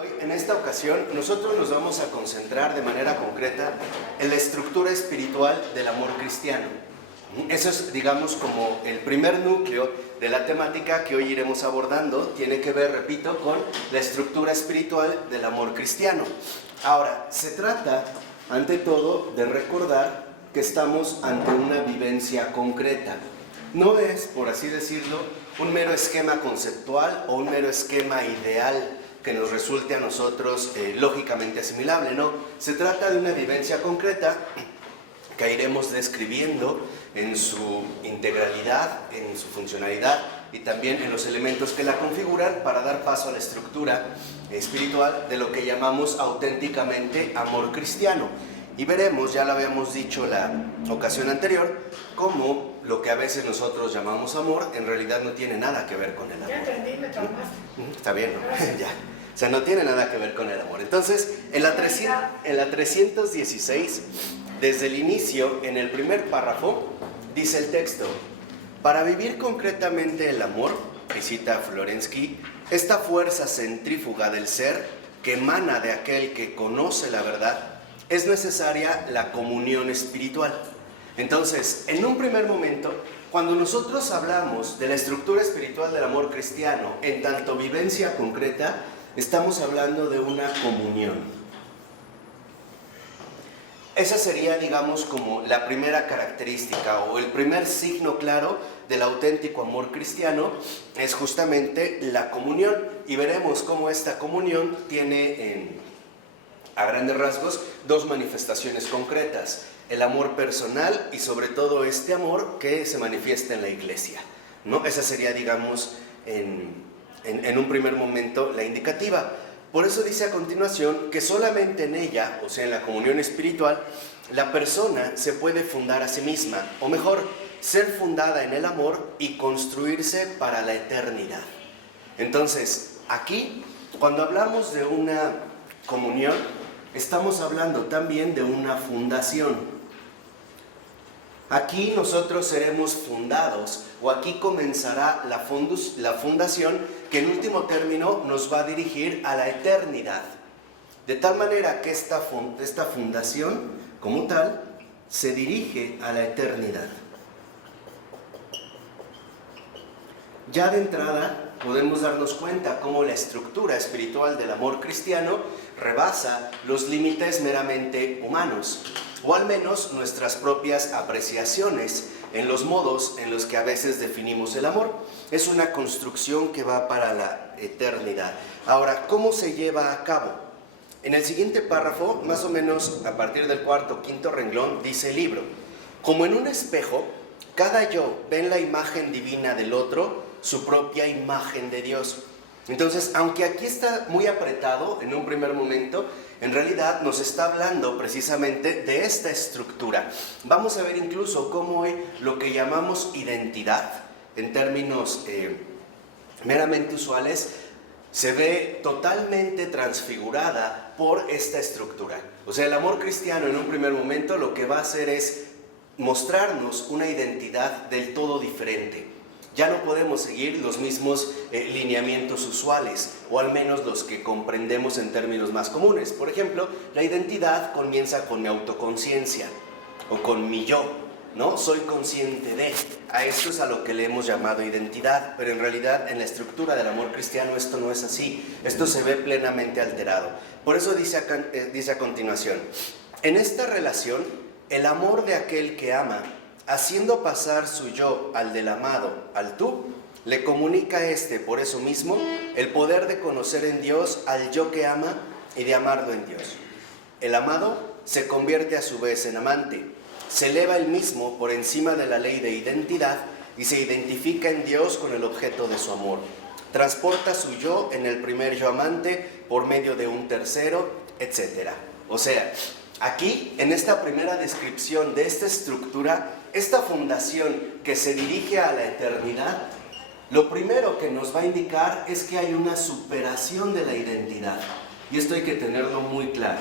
Hoy, en esta ocasión, nosotros nos vamos a concentrar de manera concreta en la estructura espiritual del amor cristiano. Eso es, digamos, como el primer núcleo de la temática que hoy iremos abordando. Tiene que ver, repito, con la estructura espiritual del amor cristiano. Ahora, se trata, ante todo, de recordar que estamos ante una vivencia concreta. No es, por así decirlo, un mero esquema conceptual o un mero esquema ideal que nos resulte a nosotros lógicamente asimilable, no. Se trata de una vivencia concreta que iremos describiendo en su integralidad, en su funcionalidad y también en los elementos que la configuran para dar paso a la estructura espiritual de lo que llamamos auténticamente amor cristiano. Y veremos, ya lo habíamos dicho la ocasión anterior, cómo lo que a veces nosotros llamamos amor en realidad no tiene nada que ver con el amor. Ya entendí, me traumaste. Está bien, ¿no? Ya. O sea, no tiene nada que ver con el amor. Entonces, en la 316, desde el inicio, en el primer párrafo, dice el texto: para vivir concretamente el amor, y cita Florensky, esta fuerza centrífuga del ser que emana de aquel que conoce la verdad, es necesaria la comunión espiritual. Entonces, en un primer momento, cuando nosotros hablamos de la estructura espiritual del amor cristiano, en tanto vivencia concreta, estamos hablando de una comunión. Esa sería, digamos, como la primera característica o el primer signo claro del auténtico amor cristiano, es justamente la comunión. Y veremos cómo esta comunión tiene, a grandes rasgos, dos manifestaciones concretas: el amor personal y sobre todo este amor que se manifiesta en la iglesia, ¿no? Esa sería, digamos, en un primer momento la indicativa. Por eso dice a continuación que solamente en ella, o sea, en la comunión espiritual, la persona se puede fundar a sí misma, o mejor, ser fundada en el amor y construirse para la eternidad. Entonces, aquí, cuando hablamos de una comunión, estamos hablando también de una fundación. Aquí nosotros seremos fundados, o aquí comenzará la fundación que en último término nos va a dirigir a la eternidad. De tal manera que esta fundación, como tal, se dirige a la eternidad. Ya de entrada podemos darnos cuenta cómo la estructura espiritual del amor cristiano rebasa los límites meramente humanos, o al menos nuestras propias apreciaciones en los modos en los que a veces definimos el amor. Es una construcción que va para la eternidad. Ahora, ¿cómo se lleva a cabo? En el siguiente párrafo, más o menos a partir del cuarto o quinto renglón, dice el libro: como en un espejo, cada yo ve en la imagen divina del otro su propia imagen de Dios. Entonces, aunque aquí está muy apretado en un primer momento, en realidad nos está hablando precisamente de esta estructura. Vamos a ver incluso cómo hoy lo que llamamos identidad, en términos meramente usuales, se ve totalmente transfigurada por esta estructura. O sea, el amor cristiano en un primer momento lo que va a hacer es mostrarnos una identidad del todo diferente. Ya no podemos seguir los mismos lineamientos usuales, o al menos los que comprendemos en términos más comunes. Por ejemplo, la identidad comienza con mi autoconciencia, o con mi yo, ¿no? Soy consciente de. A esto es a lo que le hemos llamado identidad, pero en realidad en la estructura del amor cristiano esto no es así. Esto se ve plenamente alterado. Por eso dice a continuación: en esta relación, el amor de aquel que ama, haciendo pasar su yo al del amado, al tú, le comunica por eso mismo, el poder de conocer en Dios al yo que ama y de amarlo en Dios. El amado se convierte a su vez en amante, se eleva él mismo por encima de la ley de identidad y se identifica en Dios con el objeto de su amor. Transporta su yo en el primer yo amante por medio de un tercero, etc. O sea, aquí, en esta primera descripción de esta estructura, esta fundación que se dirige a la eternidad, lo primero que nos va a indicar es que hay una superación de la identidad. Y esto hay que tenerlo muy claro.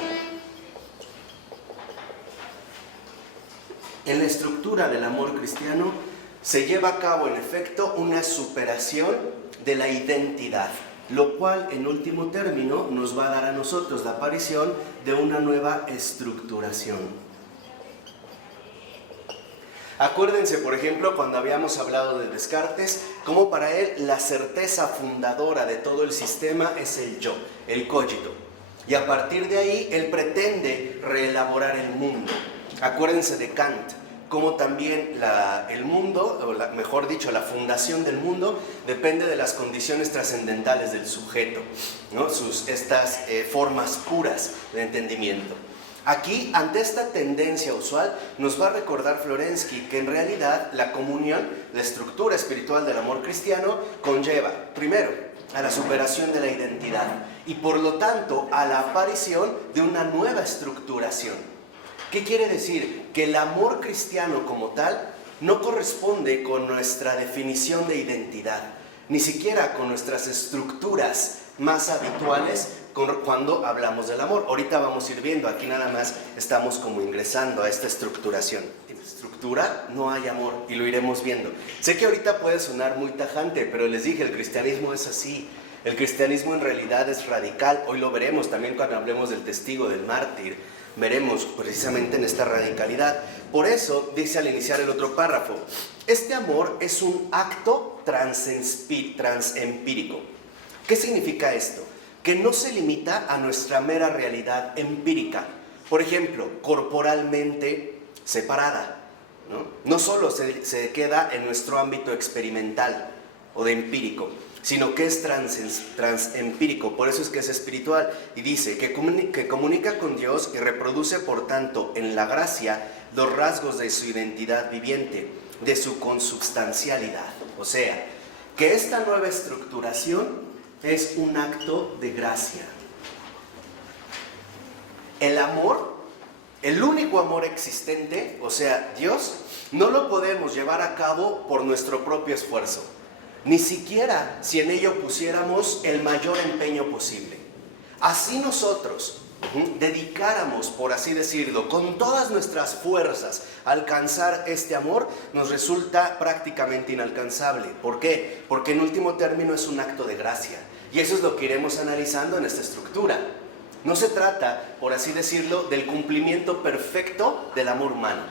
En la estructura del amor cristiano se lleva a cabo, en efecto, una superación de la identidad. lo cual en último término nos va a dar a nosotros la aparición de una nueva estructuración. Acuérdense, por ejemplo, cuando habíamos hablado de Descartes, cómo para él la certeza fundadora de todo el sistema es el yo, el cogito. Y a partir de ahí, él pretende reelaborar el mundo. Acuérdense de Kant, cómo también el mundo, o mejor dicho, la fundación del mundo, depende de las condiciones trascendentales del sujeto, ¿no? Estas formas puras de entendimiento. Aquí, ante esta tendencia usual, nos va a recordar Florensky que en realidad la comunión, la estructura espiritual del amor cristiano, conlleva, primero, a la superación de la identidad y por lo tanto a la aparición de una nueva estructuración. ¿Qué quiere decir? Que el amor cristiano como tal no corresponde con nuestra definición de identidad, ni siquiera con nuestras estructuras más habituales cuando hablamos del amor. Ahorita vamos a ir viendo, aquí nada más estamos como ingresando a esta estructuración. Sin estructura no hay amor y lo iremos viendo. Sé que ahorita puede sonar muy tajante, pero les dije, el cristianismo es así. El cristianismo en realidad es radical. Hoy lo veremos también cuando hablemos del testigo, del mártir. Veremos precisamente en esta radicalidad. Por eso dice al iniciar el otro párrafo, este amor es un acto transempírico. ¿Qué significa esto? Que no se limita a nuestra mera realidad empírica, por ejemplo, corporalmente separada, no solo se queda en nuestro ámbito experimental o de empírico, sino que es transempírico, por eso es que es espiritual, y dice que comunica con Dios y reproduce por tanto en la gracia los rasgos de su identidad viviente, de su consubstancialidad, o sea, que esta nueva estructuración es un acto de gracia. El amor, el único amor existente, o sea, Dios, no lo podemos llevar a cabo por nuestro propio esfuerzo, ni siquiera si en ello pusiéramos el mayor empeño posible. Así nosotros dedicáramos, por así decirlo, con todas nuestras fuerzas a alcanzar este amor, nos resulta prácticamente inalcanzable. ¿Por qué? Porque en último término es un acto de gracia. Y eso es lo que iremos analizando en esta estructura. No se trata, por así decirlo, del cumplimiento perfecto del amor humano.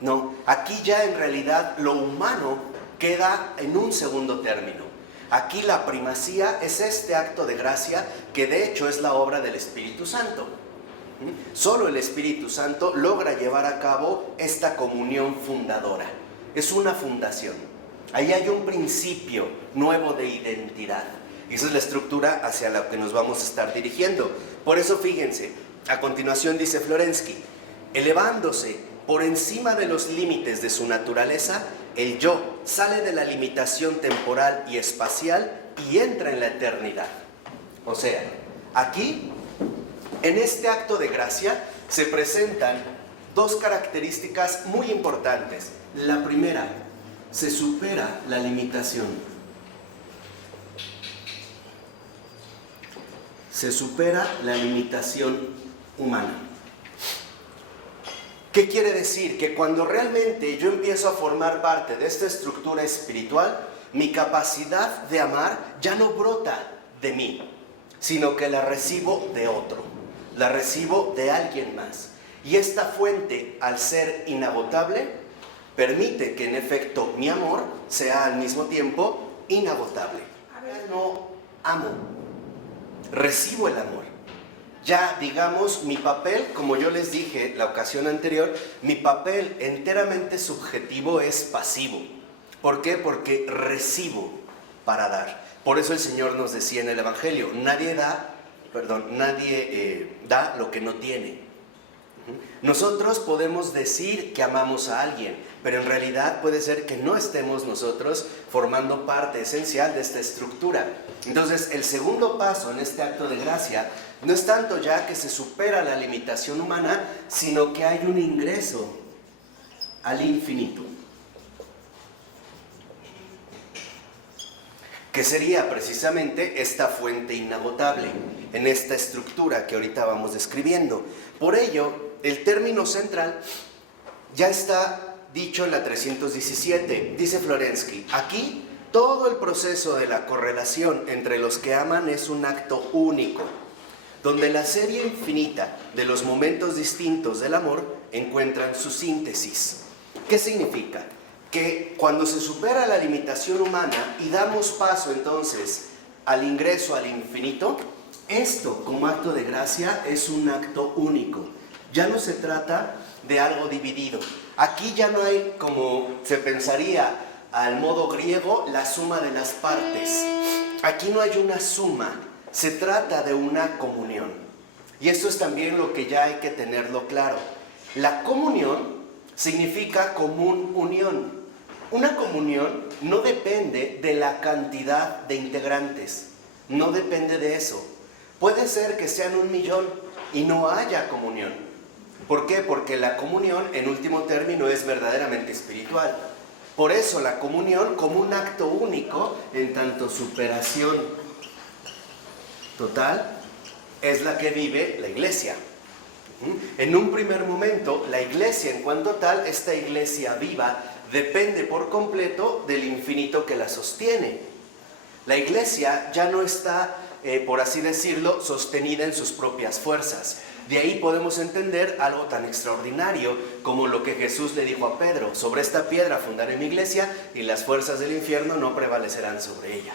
No, aquí ya en realidad lo humano queda en un segundo término. Aquí la primacía es este acto de gracia que de hecho es la obra del Espíritu Santo. Solo el Espíritu Santo logra llevar a cabo esta comunión fundadora. Es una fundación. Ahí hay un principio nuevo de identidad. Y esa es la estructura hacia la que nos vamos a estar dirigiendo. Por eso fíjense, a continuación dice Florensky, elevándose por encima de los límites de su naturaleza, el yo sale de la limitación temporal y espacial y entra en la eternidad. O sea, aquí, en este acto de gracia, se presentan dos características muy importantes. La primera, se supera la limitación. Se supera la limitación humana. ¿Qué quiere decir? Que cuando realmente yo empiezo a formar parte de esta estructura espiritual, mi capacidad de amar ya no brota de mí, sino que la recibo de otro, la recibo de alguien más. Y esta fuente, al ser inagotable, permite que en efecto mi amor sea al mismo tiempo inagotable. No amo, recibo el amor. Ya, digamos, mi papel, como yo les dije la ocasión anterior, mi papel enteramente subjetivo es pasivo. ¿Por qué? Porque recibo para dar. Por eso el Señor nos decía en el Evangelio, nadie da lo que no tiene. Nosotros podemos decir que amamos a alguien, pero en realidad puede ser que no estemos nosotros formando parte esencial de esta estructura. Entonces, el segundo paso en este acto de gracia no es tanto ya que se supera la limitación humana, sino que hay un ingreso al infinito, que sería precisamente esta fuente inagotable en esta estructura que ahorita vamos describiendo. Por ello, el término central ya está dicho en la 317, dice Florensky, aquí todo el proceso de la correlación entre los que aman es un acto único, donde la serie infinita de los momentos distintos del amor encuentran su síntesis. ¿Qué significa? Que cuando se supera la limitación humana y damos paso entonces al ingreso al infinito, esto como acto de gracia es un acto único. Ya no se trata de algo dividido. Aquí ya no hay, como se pensaría al modo griego, la suma de las partes. Aquí no hay una suma, se trata de una comunión. Y esto es también lo que ya hay que tenerlo claro. La comunión significa común unión. Una comunión no depende de la cantidad de integrantes, no depende de eso. Puede ser que sean 1,000,000 y no haya comunión. ¿Por qué? Porque la comunión, en último término, es verdaderamente espiritual. Por eso la comunión, como un acto único, en tanto superación total, es la que vive la iglesia. En un primer momento, la iglesia en cuanto tal, esta iglesia viva, depende por completo del infinito que la sostiene. La iglesia ya no está, por así decirlo, sostenida en sus propias fuerzas. De ahí podemos entender algo tan extraordinario como lo que Jesús le dijo a Pedro: sobre esta piedra fundaré mi iglesia y las fuerzas del infierno no prevalecerán sobre ella.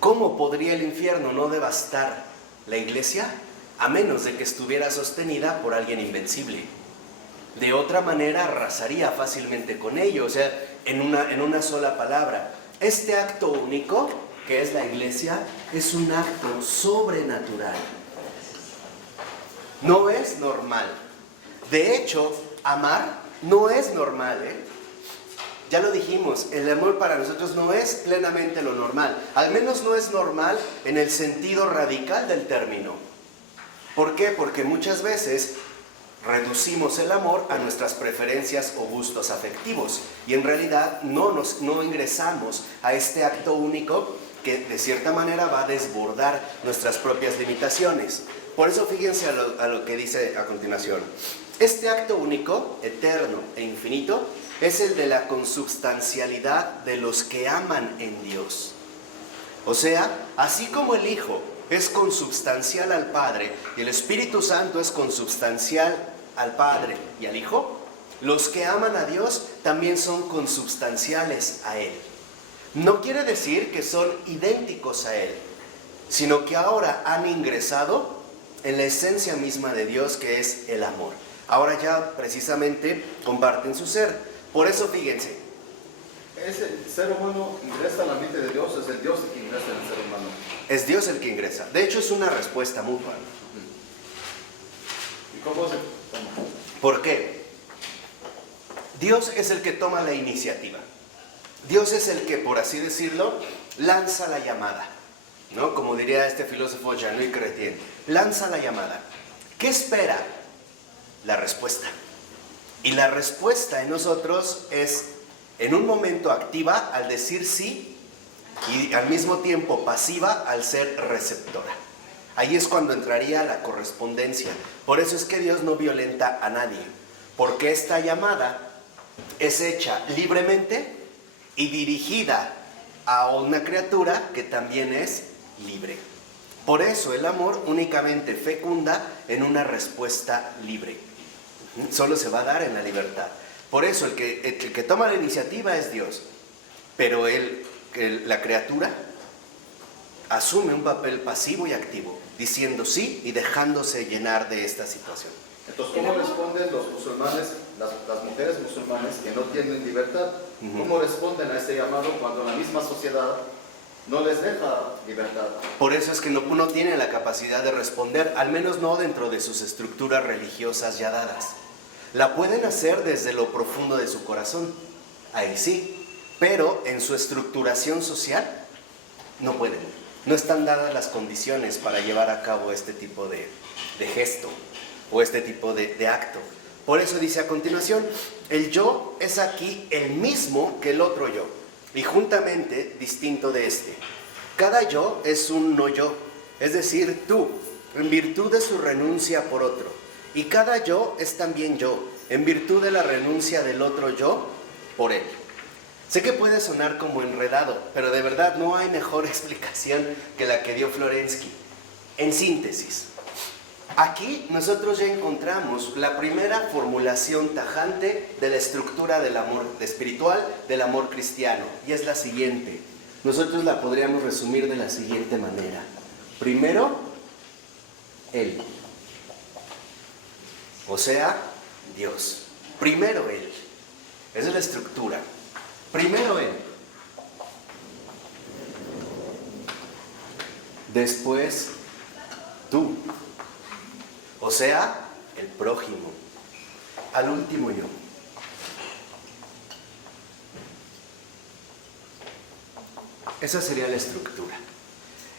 ¿Cómo podría el infierno no devastar la iglesia? A menos de que estuviera sostenida por alguien invencible. De otra manera arrasaría fácilmente con ello, o sea, en una sola palabra. Este acto único, que es la iglesia, es un acto sobrenatural. No es normal. De hecho, amar no es normal, Ya lo dijimos, el amor para nosotros no es plenamente lo normal. Al menos no es normal en el sentido radical del término. ¿Por qué? Porque muchas veces reducimos el amor a nuestras preferencias o gustos afectivos y en realidad no ingresamos a este acto único que de cierta manera va a desbordar nuestras propias limitaciones. Por eso fíjense a lo que dice a continuación. Este acto único, eterno e infinito, es el de la consubstancialidad de los que aman en Dios. O sea, así como el Hijo es consubstancial al Padre y el Espíritu Santo es consubstancial al Padre y al Hijo, los que aman a Dios también son consubstanciales a Él. No quiere decir que son idénticos a Él, sino que ahora han ingresado en la esencia misma de Dios, que es el amor. Ahora ya precisamente comparten su ser. Por eso fíjense. ¿Es el ser humano ingresa a la mente de Dios? ¿Es el Dios el que ingresa en el ser humano? Es Dios el que ingresa. De hecho es una respuesta mutua. ¿Y cómo se toma? ¿Por qué? Dios es el que toma la iniciativa. Dios es el que, por así decirlo, lanza la llamada, ¿no? Como diría este filósofo Jean-Louis Chrétien, lanza la llamada. ¿Qué espera? La respuesta. Y la respuesta en nosotros es, en un momento, activa al decir sí y al mismo tiempo pasiva al ser receptora. Ahí es cuando entraría la correspondencia. Por eso es que Dios no violenta a nadie, porque esta llamada es hecha libremente y dirigida a una criatura que también es libre. Por eso el amor únicamente fecunda en una respuesta libre. Solo se va a dar en la libertad. Por eso el que toma la iniciativa es Dios, pero la criatura asume un papel pasivo y activo, diciendo sí y dejándose llenar de esta situación. Entonces, ¿cómo responden los musulmanes, las mujeres musulmanes que no tienen libertad? ¿Cómo responden a este llamado cuando la misma sociedad no les deja libertad? Por eso es que no tienen la capacidad de responder, al menos no dentro de sus estructuras religiosas ya dadas. La pueden hacer desde lo profundo de su corazón, ahí sí, pero en su estructuración social no pueden. No están dadas las condiciones para llevar a cabo este tipo de gesto o este tipo de acto. Por eso dice a continuación, el yo es aquí el mismo que el otro yo, y juntamente distinto de este. Cada yo es un no yo, es decir, tú, en virtud de su renuncia por otro. Y cada yo es también yo, en virtud de la renuncia del otro yo por él. Sé que puede sonar como enredado, pero de verdad no hay mejor explicación que la que dio Florensky. En síntesis, aquí nosotros ya encontramos la primera formulación tajante de la estructura del amor espiritual, del amor cristiano, y es la siguiente. Nosotros la podríamos resumir de la siguiente manera. Primero, Él. O sea, Dios. Primero Él. Esa es la estructura. Primero Él. Después, tú. O sea, el prójimo. Al último yo. Esa sería la estructura.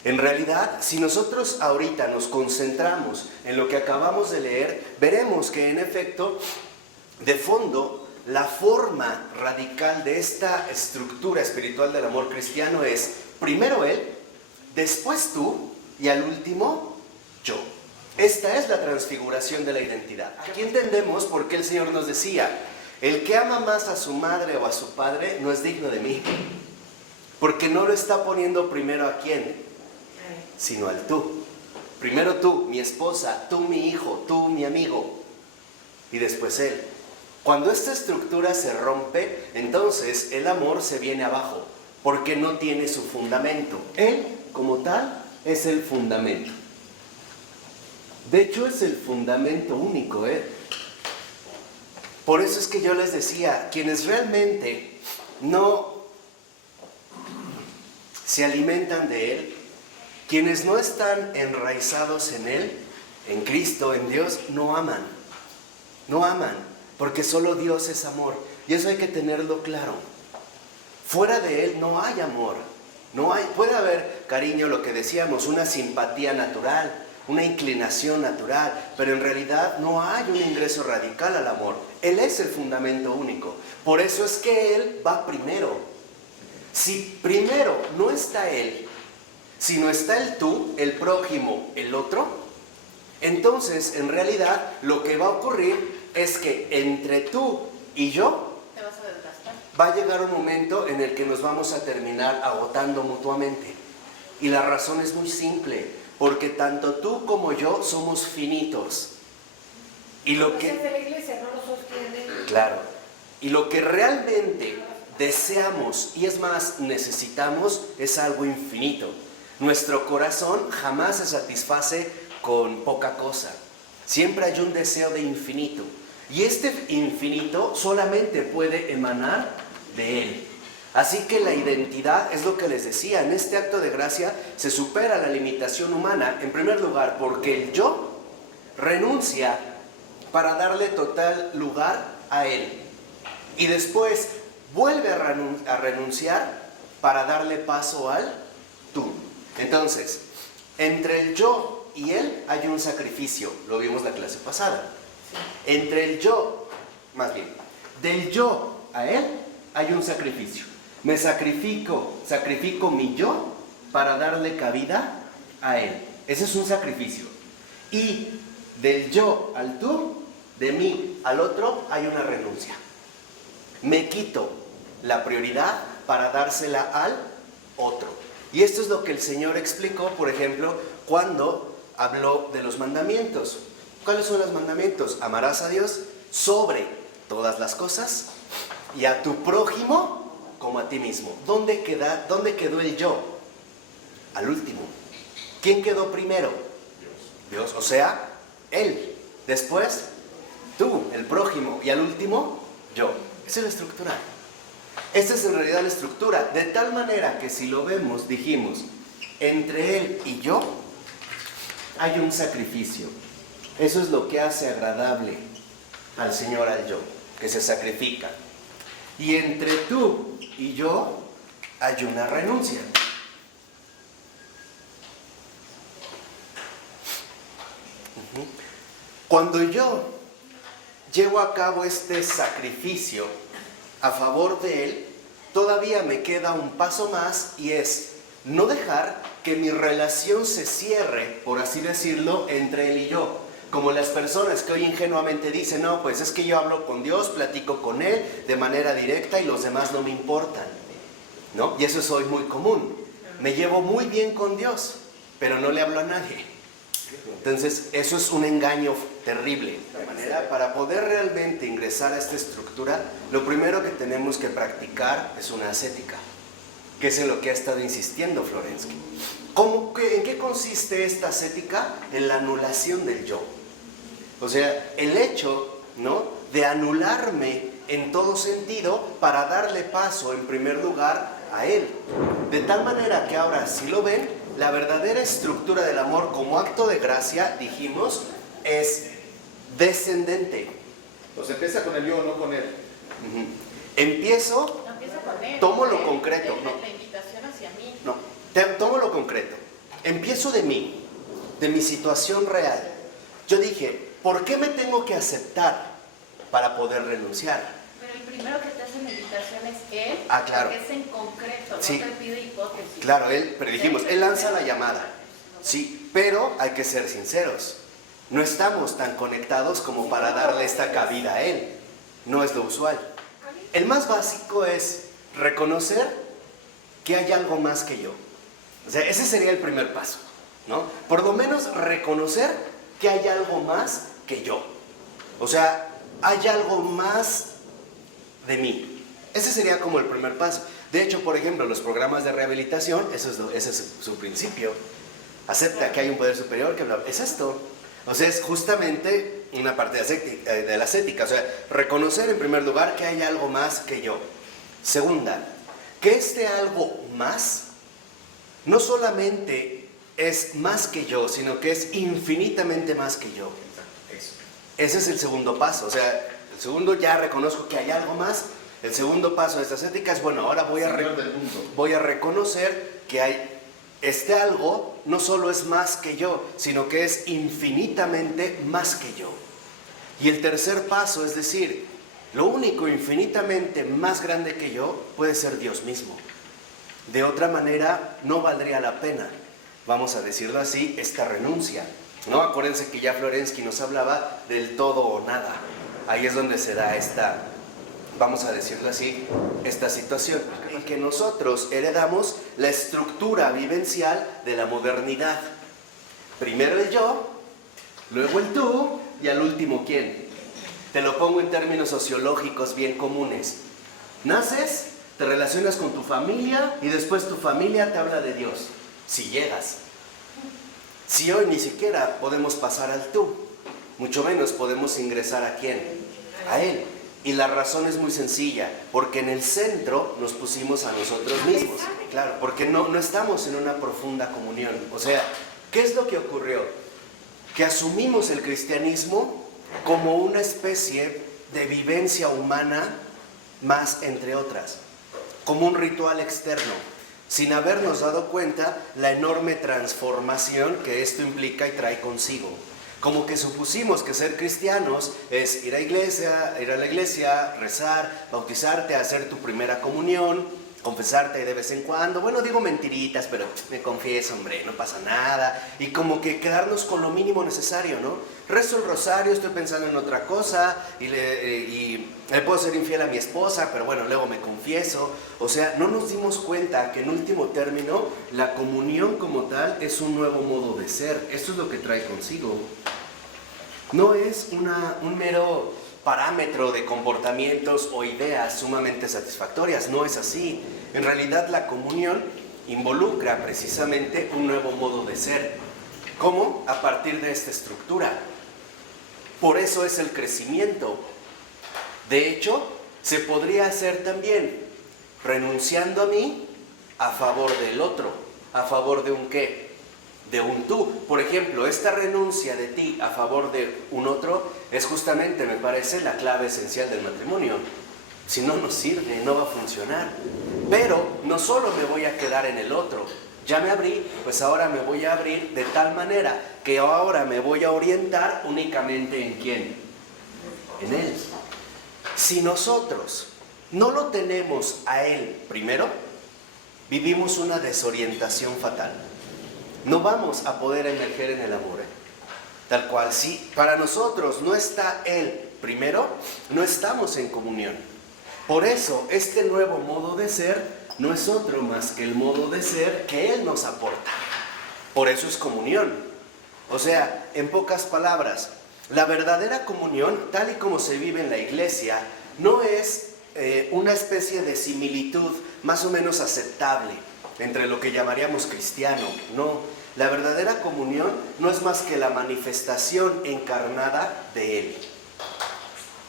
En realidad, si nosotros ahorita nos concentramos en lo que acabamos de leer, veremos que en efecto, de fondo, la forma radical de esta estructura espiritual del amor cristiano es primero Él, después tú y al último yo. Esta es la transfiguración de la identidad. Aquí entendemos por qué el Señor nos decía, el que ama más a su madre o a su padre no es digno de mí. Porque no lo está poniendo primero a quién, sino al tú. Primero tú, mi esposa, tú mi hijo, tú mi amigo, y después Él. Cuando esta estructura se rompe, entonces el amor se viene abajo, porque no tiene su fundamento. Él, como tal, es el fundamento. De hecho, es el fundamento único, Por eso es que yo les decía, quienes realmente no se alimentan de Él, quienes no están enraizados en Él, en Cristo, en Dios, no aman. No aman, porque solo Dios es amor. Y eso hay que tenerlo claro. Fuera de Él no hay amor. Puede haber cariño, lo que decíamos, una simpatía natural, una inclinación natural, pero en realidad no hay un ingreso radical al amor. Él es el fundamento único. Por eso es que Él va primero. Si primero no está Él, sino está el tú, el prójimo, el otro, entonces en realidad lo que va a ocurrir es que entre tú y yo Te vas a desgastar. va a llegar un momento en el que nos vamos a terminar agotando mutuamente. Y la razón es muy simple, porque tanto tú como yo somos finitos. Y lo que... de la iglesia no lo sostiene. Claro. Y lo que realmente deseamos, y es más, necesitamos, es algo infinito. Nuestro corazón jamás se satisface con poca cosa. Siempre hay un deseo de infinito. Y este infinito solamente puede emanar de Él. Así que la identidad es lo que les decía. En este acto de gracia se supera la limitación humana, en primer lugar, porque el yo renuncia para darle total lugar a Él. Y después vuelve a renunciar para darle paso al tú. Entonces, entre el yo y Él hay un sacrificio. Lo vimos la clase pasada. Entre el yo, más bien, del yo a Él hay un sacrificio. Me sacrifico mi yo para darle cabida a Él. Ese es un sacrificio. Y del yo al tú, de mí al otro, hay una renuncia. Me quito la prioridad para dársela al otro. Y esto es lo que el Señor explicó, por ejemplo, cuando habló de los mandamientos. ¿Cuáles son los mandamientos? Amarás a Dios sobre todas las cosas y a tu prójimo como a ti mismo. ¿Dónde quedó el yo? Al último. ¿Quién quedó primero? Dios, o sea, Él. Después, tú, el prójimo. Y al último, yo. Esa es la estructura. Esta es en realidad la estructura. De tal manera que si lo vemos, dijimos, entre Él y yo hay un sacrificio. Eso es lo que hace agradable al Señor, al yo, que se sacrifica. Y entre tú y yo hay una renuncia. Cuando yo llevo a cabo este sacrificio a favor de Él, todavía me queda un paso más, y es no dejar que mi relación se cierre, por así decirlo, entre Él y yo. Como las personas que hoy ingenuamente dicen, no, pues es que yo hablo con Dios, platico con Él de manera directa y los demás no me importan, ¿no? Y eso es hoy muy común. Me llevo muy bien con Dios, pero no le hablo a nadie. Entonces, eso es un engaño terrible. De manera, para poder realmente ingresar a esta estructura, lo primero que tenemos que practicar es una ascética, que es en lo que ha estado insistiendo Florensky. ¿En qué consiste esta ascética? En la anulación del yo. O sea, el hecho, ¿no?, de anularme en todo sentido para darle paso, en primer lugar, a Él. De tal manera que ahora, si lo ven, la verdadera estructura del amor como acto de gracia, dijimos, es descendente. Pues empieza con el yo, no con él. Empiezo, No empieza con él. tomo lo concreto. Él, No, la invitación hacia mí. no, tomo lo concreto. Empiezo de mí, de mi situación real. Yo dije, ¿por qué me tengo que aceptar para poder renunciar? Pero el primero que te hace la invitación es él. Ah, claro. Porque es en concreto, Sí. no te pide hipótesis. Claro, pero dijimos, él lanza la llamada. Sí, pero hay que ser sinceros. No estamos tan conectados como para darle esta cabida a él. No es lo usual. El más básico es reconocer que hay algo más que yo. O sea, ese sería el primer paso, ¿no? Por lo menos reconocer que hay algo más que yo. O sea, hay algo más de mí. Ese sería como el primer paso. De hecho, por ejemplo, los programas de rehabilitación, ese es su principio. Acepta que hay un poder superior que es esto. O sea, es justamente una parte de la ascética. O sea, reconocer en primer lugar que hay algo más que yo. Segunda, que este algo más no solamente es más que yo, sino que es infinitamente más que yo. Ese es el segundo paso. O sea, el segundo, ya reconozco que hay algo más. El segundo paso de esta ascética es, bueno, ahora voy a reconocer que hay este algo, no solo es más que yo, sino que es infinitamente más que yo. Y el tercer paso es decir, lo único infinitamente más grande que yo puede ser Dios mismo. De otra manera, no valdría la pena, vamos a decirlo así, esta renuncia. ¿No? Acuérdense que ya Florensky nos hablaba del todo o nada. Ahí es donde se da esta, vamos a decirlo así, esta situación en que nosotros heredamos la estructura vivencial de la modernidad. Primero el yo, luego el tú y al último ¿quién? Te lo pongo en términos sociológicos bien comunes. Naces, te relacionas con tu familia y después tu familia te habla de Dios, si llegas. Si hoy ni siquiera podemos pasar al tú, mucho menos podemos ingresar ¿a quién? A Él. Y la razón es muy sencilla, porque en el centro nos pusimos a nosotros mismos. Claro, porque no estamos en una profunda comunión. O sea, ¿qué es lo que ocurrió? Que asumimos el cristianismo como una especie de vivencia humana más entre otras, como un ritual externo, sin habernos dado cuenta la enorme transformación que esto implica y trae consigo. Como que supusimos que ser cristianos es ir a la iglesia, rezar, bautizarte, hacer tu primera comunión, confesarte de vez en cuando. Bueno, digo mentiritas, pero me confieso, hombre, no pasa nada. Y como que quedarnos con lo mínimo necesario, ¿no? Rezo el rosario, estoy pensando en otra cosa y le puedo ser infiel a mi esposa, pero bueno, luego me confieso. O sea, no nos dimos cuenta que en último término la comunión como tal es un nuevo modo de ser. Esto es lo que trae consigo. No es un mero parámetro de comportamientos o ideas sumamente satisfactorias, no es así. En realidad la comunión involucra precisamente un nuevo modo de ser. ¿Cómo? A partir de esta estructura. Por eso es el crecimiento. De hecho, se podría hacer también renunciando a mí a favor del otro. ¿A favor de un qué? De un tú. Por ejemplo, esta renuncia de ti a favor de un otro es justamente, me parece, la clave esencial del matrimonio. Si no nos sirve, no va a funcionar. Pero no solo me voy a quedar en el otro. Ya me abrí, pues ahora me voy a abrir de tal manera que ahora me voy a orientar únicamente en ¿quién? En Él. Si nosotros no lo tenemos a Él primero, vivimos una desorientación fatal. No vamos a poder emerger en el amor. Tal cual, si para nosotros no está Él primero, no estamos en comunión. Por eso, este nuevo modo de ser no es otro más que el modo de ser que Él nos aporta. Por eso es comunión. O sea, en pocas palabras, la verdadera comunión, tal y como se vive en la iglesia, no es una especie de similitud más o menos aceptable entre lo que llamaríamos cristiano. No, la verdadera comunión no es más que la manifestación encarnada de Él.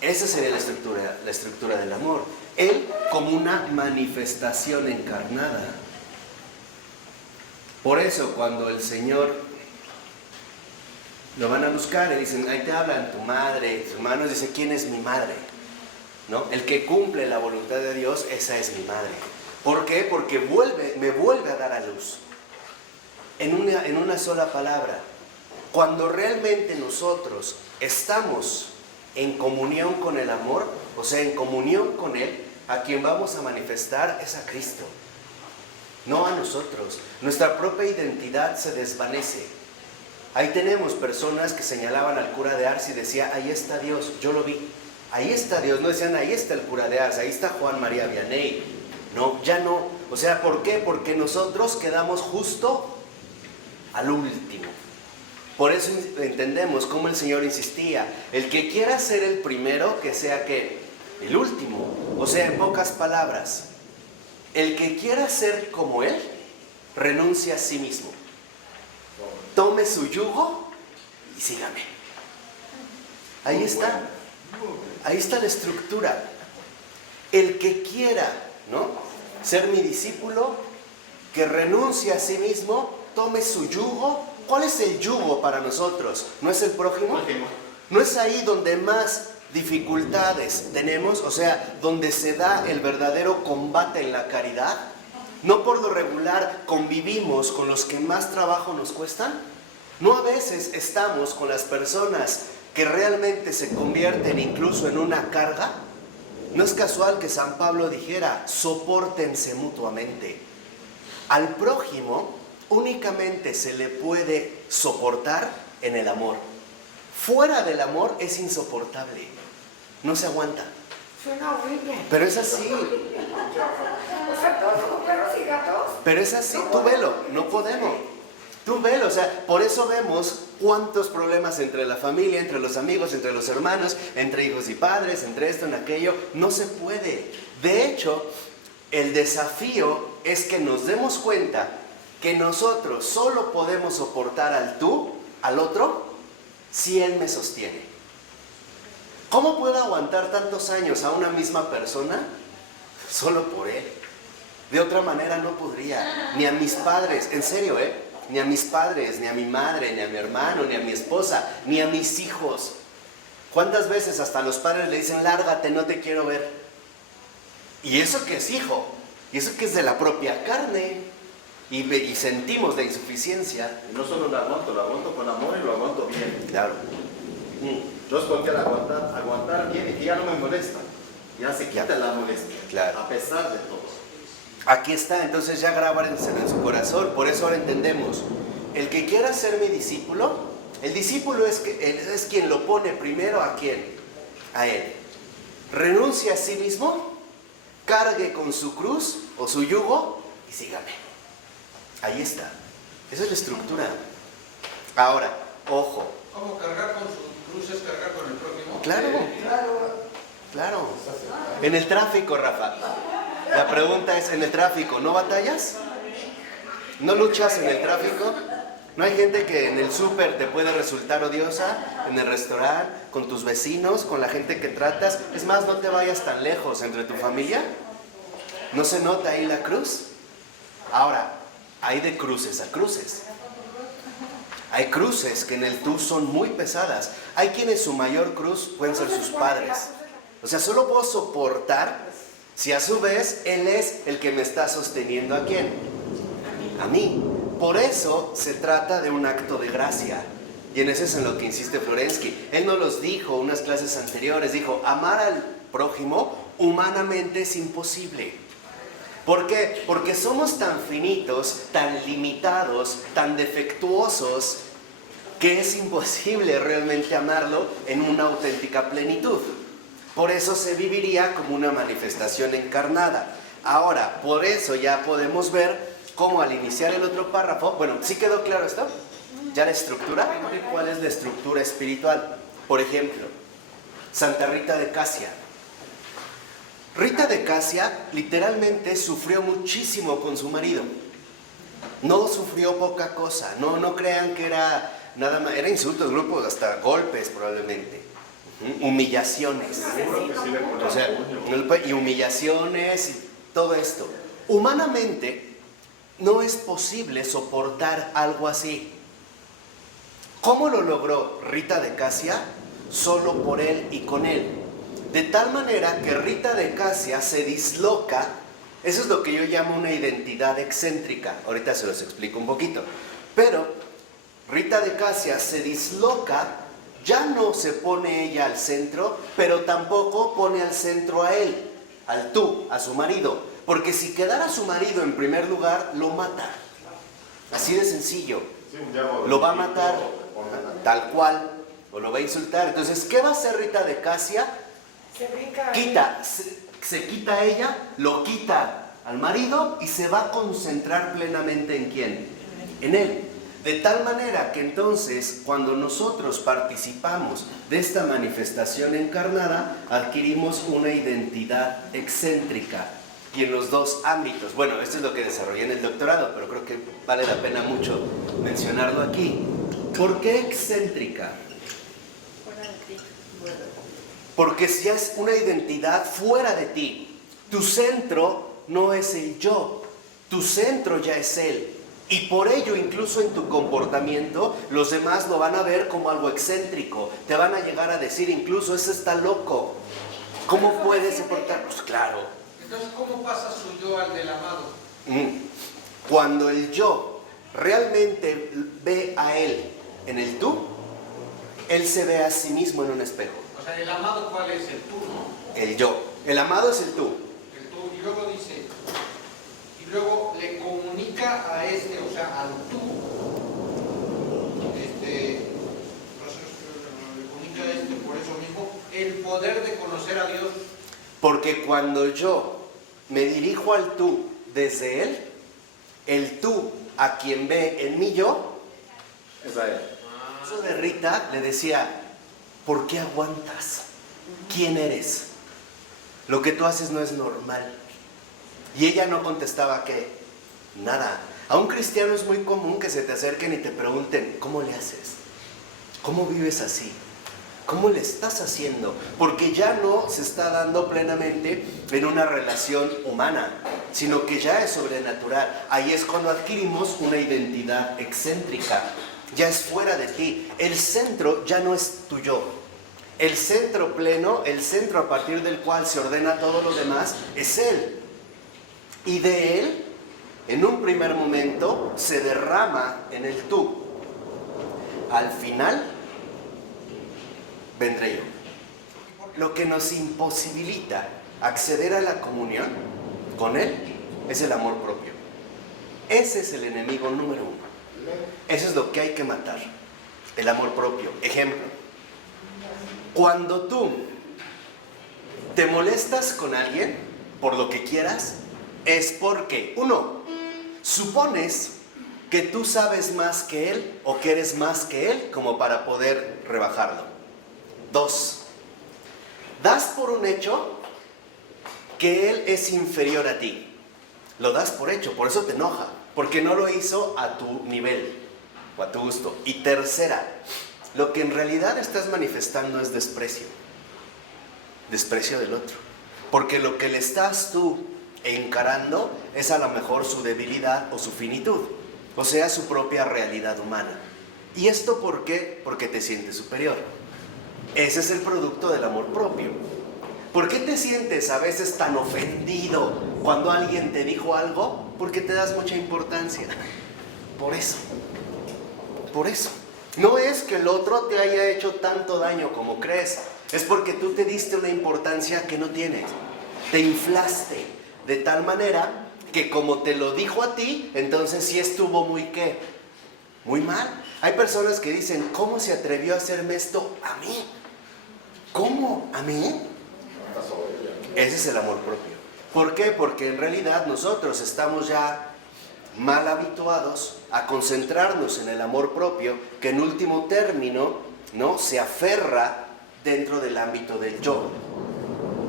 Esa sería la estructura del amor. Él como una manifestación encarnada. Por eso cuando el Señor lo van a buscar y dicen, ahí te hablan tu madre, tus hermanos, dice, ¿quién es mi madre? ¿No? El que cumple la voluntad de Dios, esa es mi madre. ¿Por qué? Porque me vuelve a dar a luz. En una sola palabra, cuando realmente nosotros estamos en comunión con el amor, o sea, en comunión con Él, a quien vamos a manifestar es a Cristo, no a nosotros. Nuestra propia identidad se desvanece. Ahí tenemos personas que señalaban al cura de Ars y decía, ahí está Dios, yo lo vi, ahí está Dios. No decían, ahí está el cura de Ars, ahí está Juan María Vianney. No, ya no. O sea, ¿por qué? Porque nosotros quedamos justo al último. Por eso entendemos cómo el Señor insistía, el que quiera ser el primero, que sea ¿qué? El último. O sea, en pocas palabras, el que quiera ser como Él, renuncia a sí mismo. Tome su yugo y sígame. Ahí está. Ahí está la estructura. El que quiera, ¿no?, ser mi discípulo, que renuncie a sí mismo, tome su yugo. ¿Cuál es el yugo para nosotros? ¿No es el prójimo? ¿No es ahí donde más dificultades tenemos? O sea, donde se da el verdadero combate en la caridad. ¿No por lo regular convivimos con los que más trabajo nos cuestan? ¿No a veces estamos con las personas que realmente se convierten incluso en una carga? No es casual que San Pablo dijera, sopórtense mutuamente. Al prójimo únicamente se le puede soportar en el amor. Fuera del amor es insoportable. No se aguanta. Suena horrible. Pero es así. O sea, todos como perros y gatos. Pero es así. Tú velo. No podemos. Tú velo. O sea, por eso vemos cuántos problemas entre la familia, entre los amigos, entre los hermanos, entre hijos y padres, entre esto y aquello. No se puede. De hecho, el desafío es que nos demos cuenta que nosotros solo podemos soportar al otro, si Él me sostiene. ¿Cómo puedo aguantar tantos años a una misma persona? Solo por Él. De otra manera no podría. Ni a mis padres, en serio, ni a mis padres, ni a mi madre, ni a mi hermano, ni a mi esposa, ni a mis hijos. ¿Cuántas veces hasta los padres le dicen, lárgate, no te quiero ver? Y eso que es hijo, y eso que es de la propia carne. Y sentimos la insuficiencia. Y no solo lo aguanto con amor y lo aguanto bien. Claro. No es cualquier aguantar bien y que ya no me molesta. Ya se quita la molestia. Claro. A pesar de todo. Aquí está, entonces ya grábense en su corazón. Por eso ahora entendemos. El que quiera ser mi discípulo, el discípulo es quien lo pone primero ¿a quién? A Él. Renuncia a sí mismo, cargue con su cruz o su yugo y sígame. Ahí está. Esa es la estructura. Ahora, ojo. ¿Cómo cargar con su cruz es cargar con el prójimo? Claro. En el tráfico, Rafa. La pregunta es, ¿en el tráfico no batallas? ¿No luchas en el tráfico? ¿No hay gente que en el súper te puede resultar odiosa? ¿En el restaurante? ¿Con tus vecinos? ¿Con la gente que tratas? Es más, no te vayas tan lejos entre tu familia. ¿No se nota ahí la cruz? Ahora, hay de cruces a cruces. Hay cruces que en el tú son muy pesadas. Hay quienes su mayor cruz pueden ser sus padres. O sea, solo puedo soportar si a su vez Él es el que me está sosteniendo. ¿A quién? A mí. Por eso se trata de un acto de gracia. Y en eso es en lo que insiste Florensky. Él nos los dijo en unas clases anteriores. Dijo, amar al prójimo humanamente es imposible. ¿Por qué? Porque somos tan finitos, tan limitados, tan defectuosos, que es imposible realmente amarlo en una auténtica plenitud. Por eso se viviría como una manifestación encarnada. Ahora, por eso ya podemos ver cómo al iniciar el otro párrafo, bueno, ¿sí quedó claro esto? ¿Ya la estructura? ¿Cuál es la estructura espiritual? Por ejemplo, Santa Rita de Casia. Rita de Casia literalmente sufrió muchísimo con su marido. No sufrió poca cosa, no crean que era nada más, era insultos, grupos, hasta golpes probablemente, humillaciones, o sea, y humillaciones y todo esto. Humanamente no es posible soportar algo así. ¿Cómo lo logró Rita de Casia? Solo por él y con él. De tal manera que Rita de Casia se disloca. Eso es lo que yo llamo una identidad excéntrica. Ahorita se los explico un poquito. Pero Rita de Casia se disloca, ya no se pone ella al centro, pero tampoco pone al centro a él, al tú, a su marido. Porque si quedara su marido en primer lugar, lo mata. Así de sencillo. Lo va a matar, tal cual, o lo va a insultar. Entonces, ¿qué va a hacer Rita de Casia? Se quita a ella, lo quita al marido y se va a concentrar plenamente ¿en quién? En él. De tal manera que entonces, cuando nosotros participamos de esta manifestación encarnada, adquirimos una identidad excéntrica. Y en los dos ámbitos. Bueno, esto es lo que desarrollé en el doctorado, pero creo que vale la pena mucho mencionarlo aquí. ¿Por qué excéntrica? Fuera de ti. Porque si es una identidad fuera de ti, tu centro no es el yo, tu centro ya es él. Y por ello, incluso en tu comportamiento, los demás lo van a ver como algo excéntrico. Te van a llegar a decir, incluso, ese está loco. ¿Cómo puede soportar? Pues claro. Entonces, ¿cómo pasa su yo al del amado? Cuando el yo realmente ve a él en el tú, él se ve a sí mismo en un espejo. O sea, ¿el amado cuál es? El tú, ¿no? El yo. El amado es el tú. El tú. Y luego dice, y luego le comunica a este, o sea, al tú, le comunica a este por eso mismo, el poder de conocer a Dios. Porque cuando yo me dirijo al tú desde él, el tú a quien ve en mí yo, Es a él. eso de Rita le decía, ¿por qué aguantas? ¿Quién eres? Lo que tú haces no es normal. Y ella no contestaba ¿qué? Nada. A un cristiano es muy común que se te acerquen y te pregunten, ¿cómo le haces? ¿Cómo vives así? ¿Cómo le estás haciendo? Porque ya no se está dando plenamente en una relación humana, sino que ya es sobrenatural. Ahí es cuando adquirimos una identidad excéntrica. Ya es fuera de ti. El centro ya no es tu yo. El centro pleno, el centro a partir del cual se ordena todo lo demás, es Él. Y de Él, en un primer momento, se derrama en el tú. Al final, vendré yo. Lo que nos imposibilita acceder a la comunión con Él es el amor propio. Ese es el enemigo número uno. Eso es lo que hay que matar, el amor propio. Ejemplo, cuando tú te molestas con alguien por lo que quieras, es porque, uno, supones que tú sabes más que él o que eres más que él como para poder rebajarlo. Dos, das por un hecho que él es inferior a ti. Lo das por hecho, por eso te enoja, porque no lo hizo a tu nivel o a tu gusto. Y tercera, lo que en realidad estás manifestando es desprecio. Desprecio del otro. Porque lo que le estás tú encarando es a lo mejor su debilidad o su finitud, o sea, su propia realidad humana. ¿Y esto por qué? Porque te sientes superior. Ese es el producto del amor propio. ¿Por qué te sientes a veces tan ofendido cuando alguien te dijo algo? Porque te das mucha importancia. Por eso. Por eso. No es que el otro te haya hecho tanto daño como crees. Es porque tú te diste una importancia que no tienes. Te inflaste de tal manera que como te lo dijo a ti, entonces sí estuvo muy ¿qué? Muy mal. Hay personas que dicen, ¿cómo se atrevió a hacerme esto a mí? ¿Cómo? ¿A mí? Ese es el amor propio. ¿Por qué? Porque en realidad nosotros estamos ya mal habituados a concentrarnos en el amor propio, que en último término, ¿no?, se aferra dentro del ámbito del yo.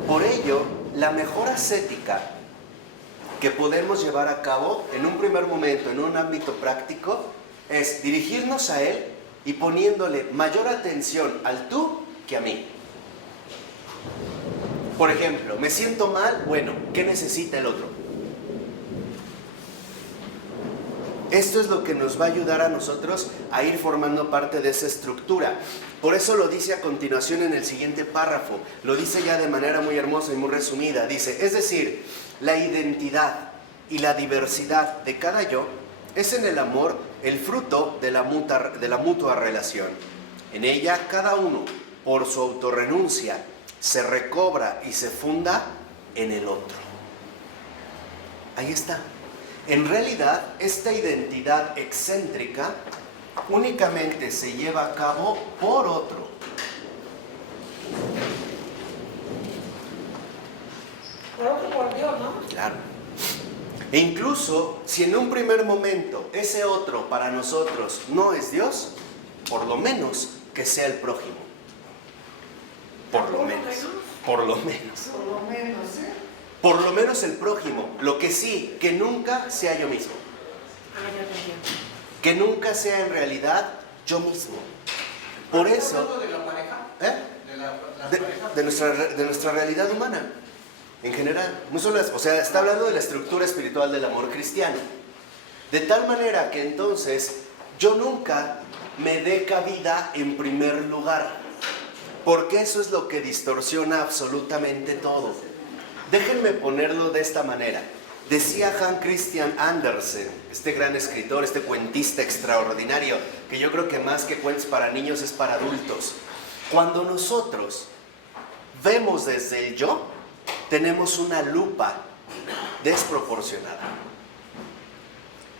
Por ello, la mejor ascética que podemos llevar a cabo en un primer momento, en un ámbito práctico, es dirigirnos a Él y poniéndole mayor atención al tú que a mí. Por ejemplo, me siento mal, bueno, ¿qué necesita el otro? Esto es lo que nos va a ayudar a nosotros a ir formando parte de esa estructura. Por eso lo dice a continuación en el siguiente párrafo. Lo dice ya de manera muy hermosa y muy resumida. Dice, es decir, la identidad y la diversidad de cada yo es en el amor el fruto de la mutua relación. En ella, cada uno, por su autorrenuncia, se recobra y se funda en el otro. Ahí está. En realidad, esta identidad excéntrica únicamente se lleva a cabo por otro. Por otro, por Dios, ¿no? Claro. E incluso, si en un primer momento ese otro para nosotros no es Dios, por lo menos que sea el prójimo. Por lo menos. Por lo menos. Por lo menos, ¿eh? Por lo menos el prójimo. Lo que sí, que nunca sea yo mismo. Que nunca sea en realidad yo mismo. Por ¿Estás eso, hablando de la pareja? ¿eh? ¿De la pareja? de nuestra realidad humana, en general. No solo o sea, está hablando de la estructura espiritual del amor cristiano. De tal manera que entonces yo nunca me dé cabida en primer lugar. Porque eso es lo que distorsiona absolutamente todo. Déjenme ponerlo de esta manera. Decía Hans Christian Andersen, este gran escritor, este cuentista extraordinario, que yo creo que más que cuentos para niños es para adultos. Cuando nosotros vemos desde el yo, tenemos una lupa desproporcionada.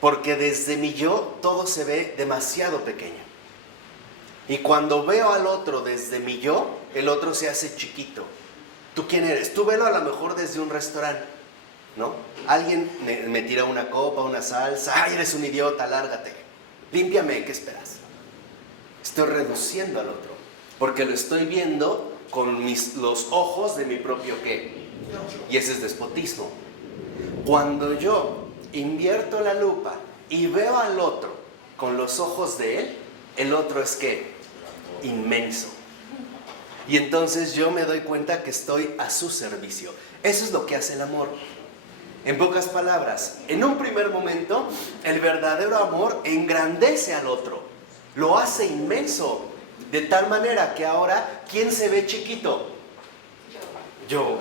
Porque desde mi yo todo se ve demasiado pequeño. Y cuando veo al otro desde mi yo, el otro se hace chiquito. ¿Tú quién eres? Tú velo a lo mejor desde un restaurante, ¿no? Alguien me tira una copa, una salsa. ¡Ay, eres un idiota! Lárgate. Límpiame, ¿qué esperas? Estoy reduciendo al otro. Porque lo estoy viendo con los ojos de mi propio qué. Y ese es despotismo. Cuando yo invierto la lupa y veo al otro con los ojos de él, el otro es ¿qué? Inmenso. Y entonces yo me doy cuenta que estoy a su servicio. Eso es lo que hace el amor. En pocas palabras, en un primer momento, el verdadero amor engrandece al otro. Lo hace inmenso. De tal manera que ahora, ¿quién se ve chiquito? Yo.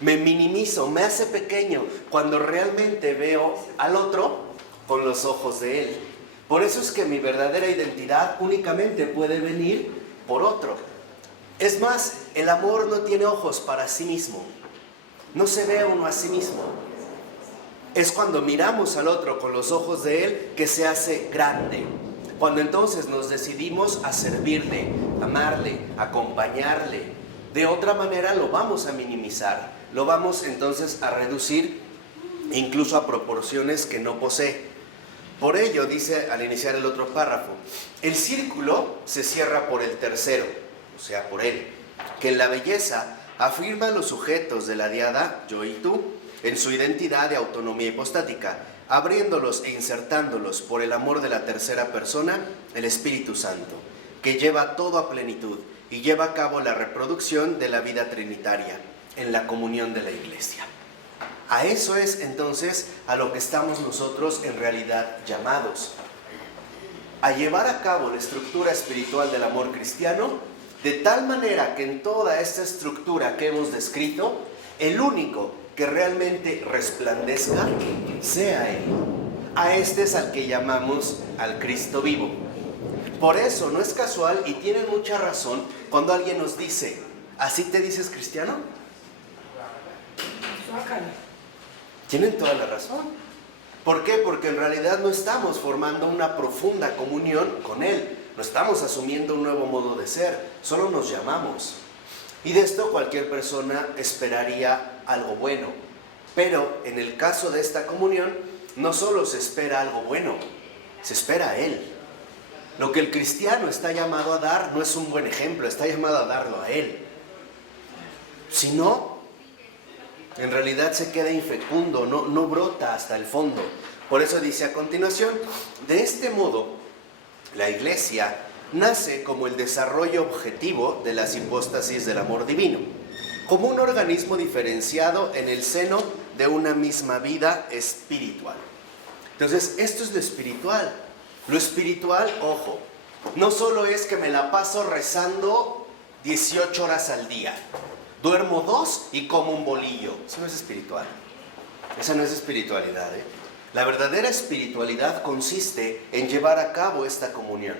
Me minimizo, me hace pequeño cuando realmente veo al otro con los ojos de él. Por eso es que mi verdadera identidad únicamente puede venir por otro. Es más, el amor no tiene ojos para sí mismo. No se ve uno a sí mismo. Es cuando miramos al otro con los ojos de él que se hace grande. Cuando entonces nos decidimos a servirle, amarle, acompañarle. De otra manera lo vamos a minimizar. Lo vamos entonces a reducir incluso a proporciones que no posee. Por ello, dice al iniciar el otro párrafo, el círculo se cierra por el tercero, o sea, por él, que en la belleza afirma los sujetos de la diada, yo y tú, en su identidad de autonomía hipostática, abriéndolos e insertándolos por el amor de la tercera persona, el Espíritu Santo, que lleva todo a plenitud y lleva a cabo la reproducción de la vida trinitaria en la comunión de la Iglesia. A eso es entonces a lo que estamos nosotros en realidad llamados. A llevar a cabo la estructura espiritual del amor cristiano, de tal manera que en toda esta estructura que hemos descrito, el único que realmente resplandezca sea Él. A este es al que llamamos al Cristo vivo. Por eso no es casual y tienen mucha razón cuando alguien nos dice, ¿así te dices cristiano? Suácala. Tienen toda la razón. ¿Por qué? Porque en realidad no estamos formando una profunda comunión con Él. No estamos asumiendo un nuevo modo de ser, solo nos llamamos. Y de esto cualquier persona esperaría algo bueno. Pero en el caso de esta comunión, no solo se espera algo bueno, se espera a Él. Lo que el cristiano está llamado a dar no es un buen ejemplo, está llamado a darlo a Él. Si no, en realidad se queda infecundo, no brota hasta el fondo. Por eso dice a continuación, de este modo, la Iglesia nace como el desarrollo objetivo de las hipóstasis del amor divino, como un organismo diferenciado en el seno de una misma vida espiritual. Entonces, esto es lo espiritual. Lo espiritual, ojo, no solo es que me la paso rezando 18 horas al día, duermo 2 y como un bolillo. Eso no es espiritual. Esa no es espiritualidad, ¿eh? La verdadera espiritualidad consiste en llevar a cabo esta comunión.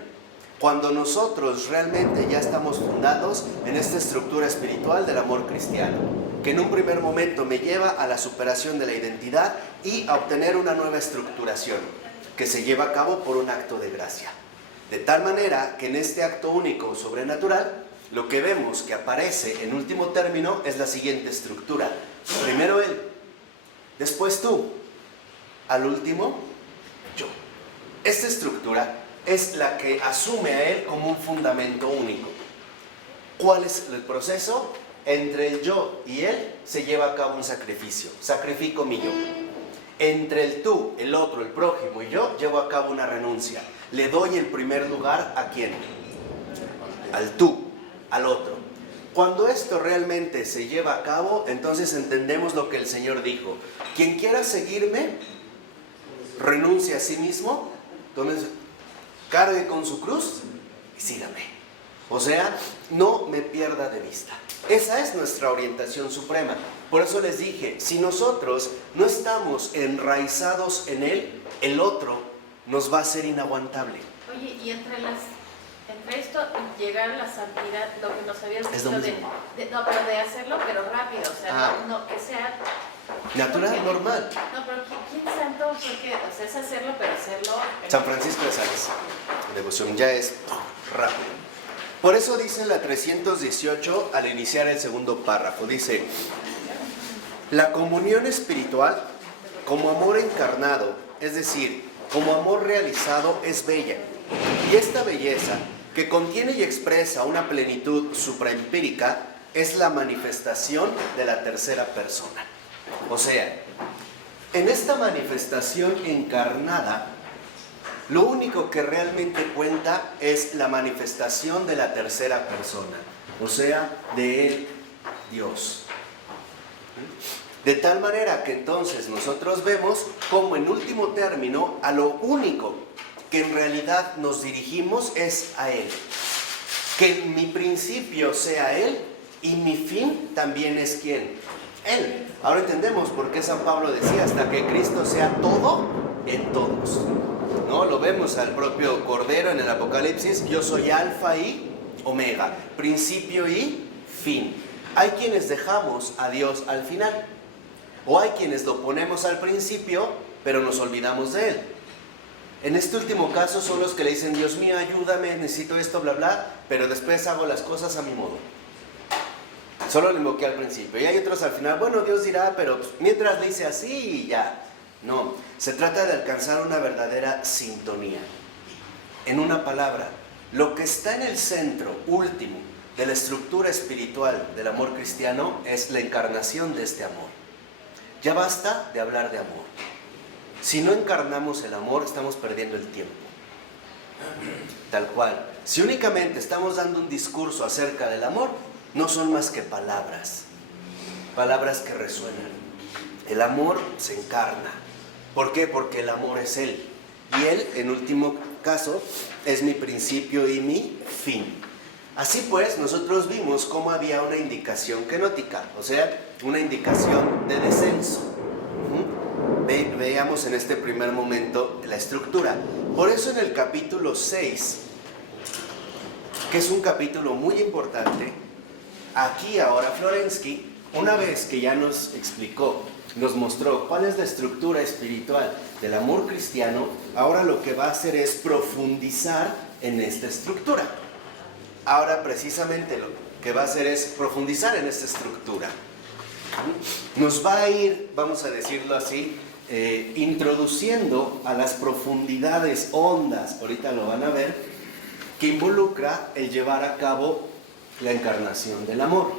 Cuando nosotros realmente ya estamos fundados en esta estructura espiritual del amor cristiano, que en un primer momento me lleva a la superación de la identidad y a obtener una nueva estructuración, que se lleva a cabo por un acto de gracia. De tal manera que en este acto único sobrenatural, lo que vemos que aparece en último término es la siguiente estructura. Primero Él, después tú, al último yo. Esta estructura es la que asume a Él como un fundamento único. ¿Cuál es el proceso? Entre el yo y Él se lleva a cabo un sacrificio. Sacrifico mi yo. Entre el tú, el otro, el prójimo y yo, llevo a cabo una renuncia. Le doy el primer lugar ¿a quién? Al tú, al otro. Cuando esto realmente se lleva a cabo, entonces entendemos lo que el Señor dijo. Quien quiera seguirme, renuncie a sí mismo, cargue con su cruz y sígame. O sea, no me pierda de vista. Esa es nuestra orientación suprema. Por eso les dije, si nosotros no estamos enraizados en Él, el otro nos va a ser inaguantable. Oye, y entre esto y llegar a la santidad, lo que nos habías Es lo dicho mismo. no, pero de hacerlo, pero rápido, o sea, no que sea Natural, porque- normal. No, pero ¿quién santo? Porque, o sea, es hacerlo, pero hacerlo. San Francisco de Sales. Devoción ya es rápido. Por eso dice la 318 al iniciar el segundo párrafo. Dice, la comunión espiritual como amor encarnado, es decir, como amor realizado, es bella. Y esta belleza, que contiene y expresa una plenitud supraempírica, es la manifestación de la tercera persona. O sea, en esta manifestación encarnada, lo único que realmente cuenta es la manifestación de la tercera persona, o sea, de Él, Dios. De tal manera que entonces nosotros vemos como en último término a lo único que en realidad nos dirigimos es a Él. Que mi principio sea Él y mi fin también es ¿quién? Él. Ahora entendemos por qué San Pablo decía hasta que Cristo sea todo en todos. ¿No? Lo vemos al propio Cordero en el Apocalipsis, yo soy alfa y omega, principio y fin. Hay quienes dejamos a Dios al final, o hay quienes lo ponemos al principio, pero nos olvidamos de Él. En este último caso son los que le dicen, Dios mío, ayúdame, necesito esto, bla, bla, pero después hago las cosas a mi modo. Solo le invoqué al principio. Y hay otros al final, bueno, Dios dirá, pero mientras le hice así y ya. No, se trata de alcanzar una verdadera sintonía. En una palabra, lo que está en el centro último de la estructura espiritual del amor cristiano es la encarnación de este amor. Ya basta de hablar de amor. Si no encarnamos el amor, estamos perdiendo el tiempo. Tal cual. Si únicamente estamos dando un discurso acerca del amor, no son más que palabras. Palabras que resuenan. El amor se encarna. ¿Por qué? Porque el amor es Él. Y Él, en último caso, es mi principio y mi fin. Así pues, nosotros vimos cómo había una indicación kenótica, o sea, una indicación de descenso. Veamos en este primer momento la estructura. Por eso en el capítulo 6, que es un capítulo muy importante, aquí ahora Florensky, una vez que ya nos explicó nos mostró cuál es la estructura espiritual del amor cristiano, ahora lo que va a hacer es profundizar en esta estructura. Ahora precisamente lo que va a hacer es profundizar en esta estructura. Nos va a ir, vamos a decirlo así, introduciendo a las profundidades hondas, ahorita lo van a ver, que involucra el llevar a cabo la encarnación del amor.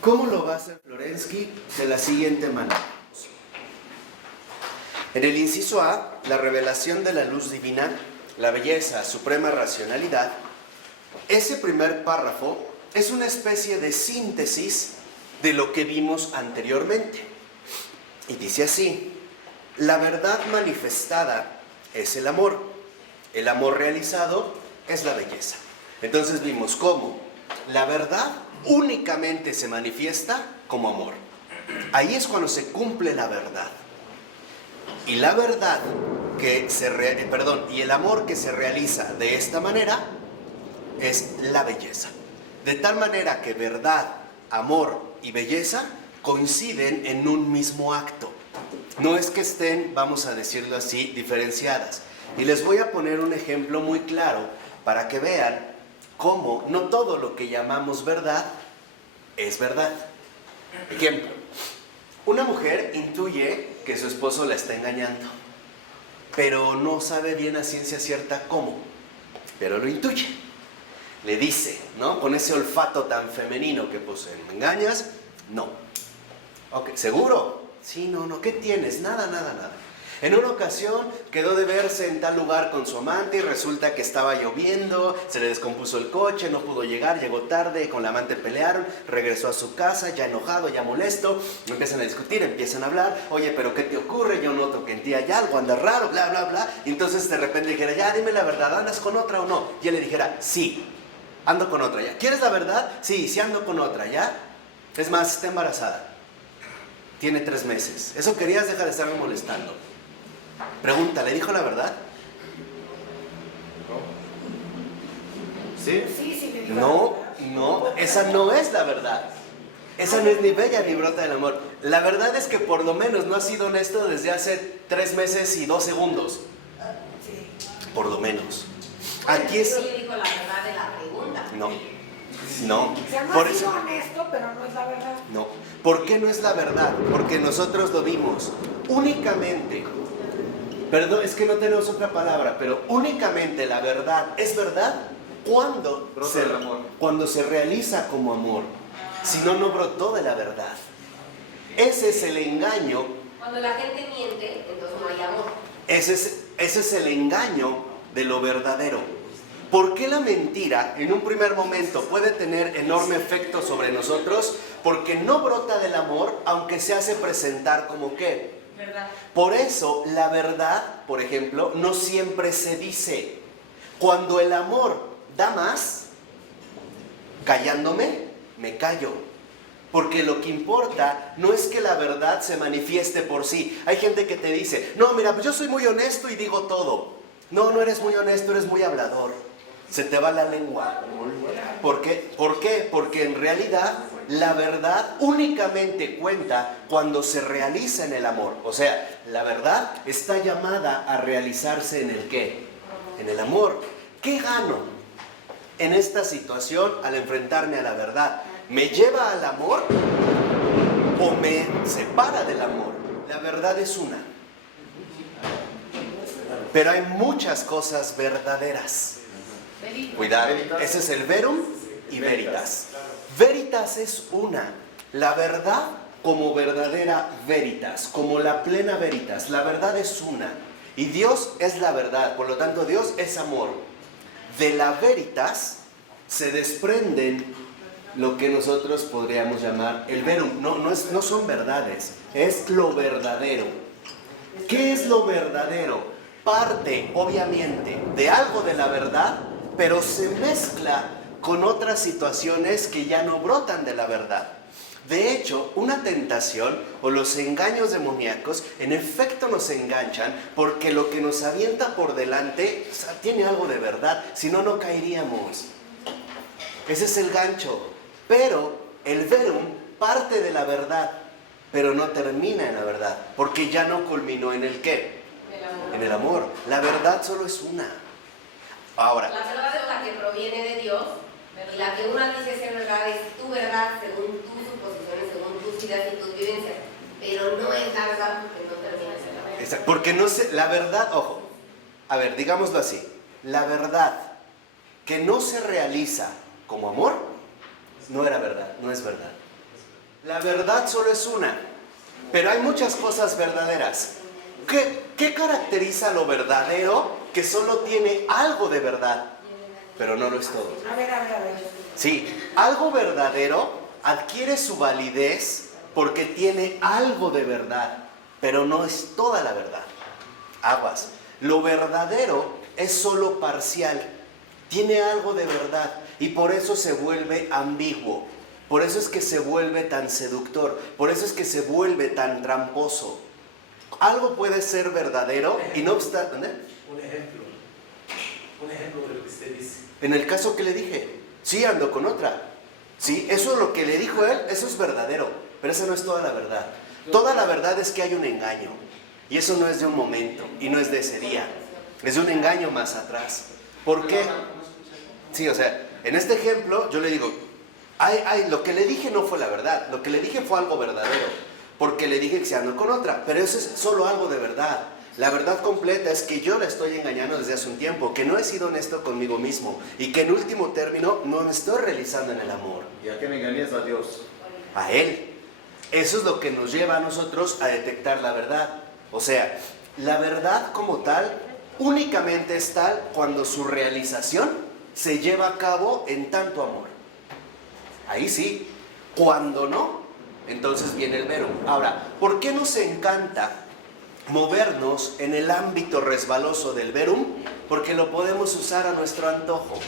¿Cómo lo va a hacer Florensky? De la siguiente manera. En el inciso A, la revelación de la luz divina, la belleza, suprema racionalidad, ese primer párrafo es una especie de síntesis de lo que vimos anteriormente. Y dice así: la verdad manifestada es el amor realizado es la belleza. Entonces vimos cómo la verdad únicamente se manifiesta como amor. Ahí es cuando se cumple la verdad. Y la verdad y el amor que se realiza de esta manera es la belleza. De tal manera que verdad, amor y belleza coinciden en un mismo acto. No es que estén, vamos a decirlo así, diferenciadas. Y les voy a poner un ejemplo muy claro para que vean cómo no todo lo que llamamos verdad es verdad. Ejemplo: una mujer intuye que su esposo la está engañando, pero no sabe bien a ciencia cierta cómo, pero lo intuye. Le dice, ¿no? Con ese olfato tan femenino que posee: ¿me engañas? No. Ok, ¿seguro? Sí, no, ¿qué tienes? Nada. En una ocasión quedó de verse en tal lugar con su amante y resulta que estaba lloviendo, se le descompuso el coche, no pudo llegar, llegó tarde, con la amante pelearon, regresó a su casa ya enojado, ya molesto, empiezan a discutir, empiezan a hablar: oye, pero ¿qué te ocurre? Yo noto que en ti hay algo, anda raro, bla, bla, bla. Y entonces de repente dijera: ya, dime la verdad, ¿andas con otra o no? Y él le dijera: sí, ando con otra, ¿ya? ¿Quieres la verdad? Sí ando con otra, ¿ya? Es más, está embarazada. Tiene 3 meses. ¿Eso querías? Dejar de estarme molestando. Pregunta, ¿le dijo la verdad? ¿Sí? Sí, me dijo. No, esa no es la verdad. Esa no es ni bella ni brota del amor. La verdad es que por lo menos no has sido honesto desde hace 3 meses y 2 segundos. Sí. Por lo menos. Aquí es... Sí, dijo la verdad de la pregunta. No. Se ha Por sido eso... honesto, pero no es la verdad. No. ¿Por qué no es la verdad? Porque nosotros lo vimos únicamente. Perdón, es que no tenemos otra palabra, pero únicamente la verdad es verdad cuando se realiza como amor. Si no, no brotó de la verdad. Ese es el engaño. Cuando la gente miente, entonces no hay amor. Ese es el engaño de lo verdadero. ¿Por qué la mentira en un primer momento puede tener enorme efecto sobre nosotros? Porque no brota del amor, aunque se hace presentar como ¿qué? ¿Verdad? Por eso la verdad, por ejemplo, no siempre se dice. Cuando el amor da más, callándome, me callo. Porque lo que importa no es que la verdad se manifieste por sí. Hay gente que te dice: no, mira, pues yo soy muy honesto y digo todo. No eres muy honesto, eres muy hablador. Se te va la lengua. ¿Por qué? Porque en realidad la verdad únicamente cuenta cuando se realiza en el amor. O sea, la verdad está llamada a realizarse en el ¿qué? En el amor. ¿Qué gano en esta situación al enfrentarme a la verdad? ¿Me lleva al amor o me separa del amor? La verdad es una. Pero hay muchas cosas verdaderas. Cuidado, ese es el verum y veritas. Veritas es una. La verdad como verdadera veritas, como la plena veritas. La verdad es una. Y Dios es la verdad, por lo tanto Dios es amor. De la veritas se desprenden lo que nosotros podríamos llamar el verum. No son verdades, es lo verdadero. ¿Qué es lo verdadero? Parte, obviamente, de algo de la verdad, pero se mezcla con otras situaciones que ya no brotan de la verdad. De hecho, una tentación o los engaños demoníacos en efecto nos enganchan porque lo que nos avienta por delante, o sea, tiene algo de verdad, si no, no caeríamos. Ese es el gancho. Pero el verum parte de la verdad, pero no termina en la verdad, porque ya no culminó en el ¿qué? En el amor. La verdad solo es una. Ahora, La verdad es la que proviene de Dios y la que una dice ser verdad es tu verdad según tus suposiciones, según tus ideas y tus vivencias, pero no es la verdad porque no termina en la verdad. exacto, porque no se, la verdad, ojo, a ver, digámoslo así, la verdad que no se realiza como amor, no era verdad, no es verdad. La verdad solo es una, pero hay muchas cosas verdaderas. ¿Qué caracteriza lo verdadero que solo tiene algo de verdad, pero no lo es todo? A ver. Sí, algo verdadero adquiere su validez porque tiene algo de verdad, pero no es toda la verdad. Aguas. Lo verdadero es solo parcial, tiene algo de verdad y por eso se vuelve ambiguo. Por eso es que se vuelve tan seductor, por eso es que se vuelve tan tramposo. Algo puede ser verdadero y no obstante... ¿Dónde? Un ejemplo de lo que usted dice. En el caso que le dije, sí, ando con otra. Sí, eso es lo que le dijo él, eso es verdadero, pero esa no es toda la verdad. Toda la verdad es que hay un engaño. Y eso no es de un momento, y no es de ese día. Es de un engaño más atrás. ¿Por qué? Sí, o sea, en este ejemplo yo le digo, lo que le dije no fue la verdad, lo que le dije fue algo verdadero, porque le dije que se ando con otra, pero eso es solo algo de verdad. La verdad completa es que yo la estoy engañando desde hace un tiempo, que no he sido honesto conmigo mismo y que en último término no me estoy realizando en el amor. ¿Y a qué me engañas? A Dios. A Él. Eso es lo que nos lleva a nosotros a detectar la verdad. O sea, la verdad como tal únicamente es tal cuando su realización se lleva a cabo en tanto amor. Ahí sí. Cuando no, entonces viene el verum. Ahora, ¿por qué nos encanta movernos en el ámbito resbaloso del verum? Porque lo podemos usar a nuestro antojo.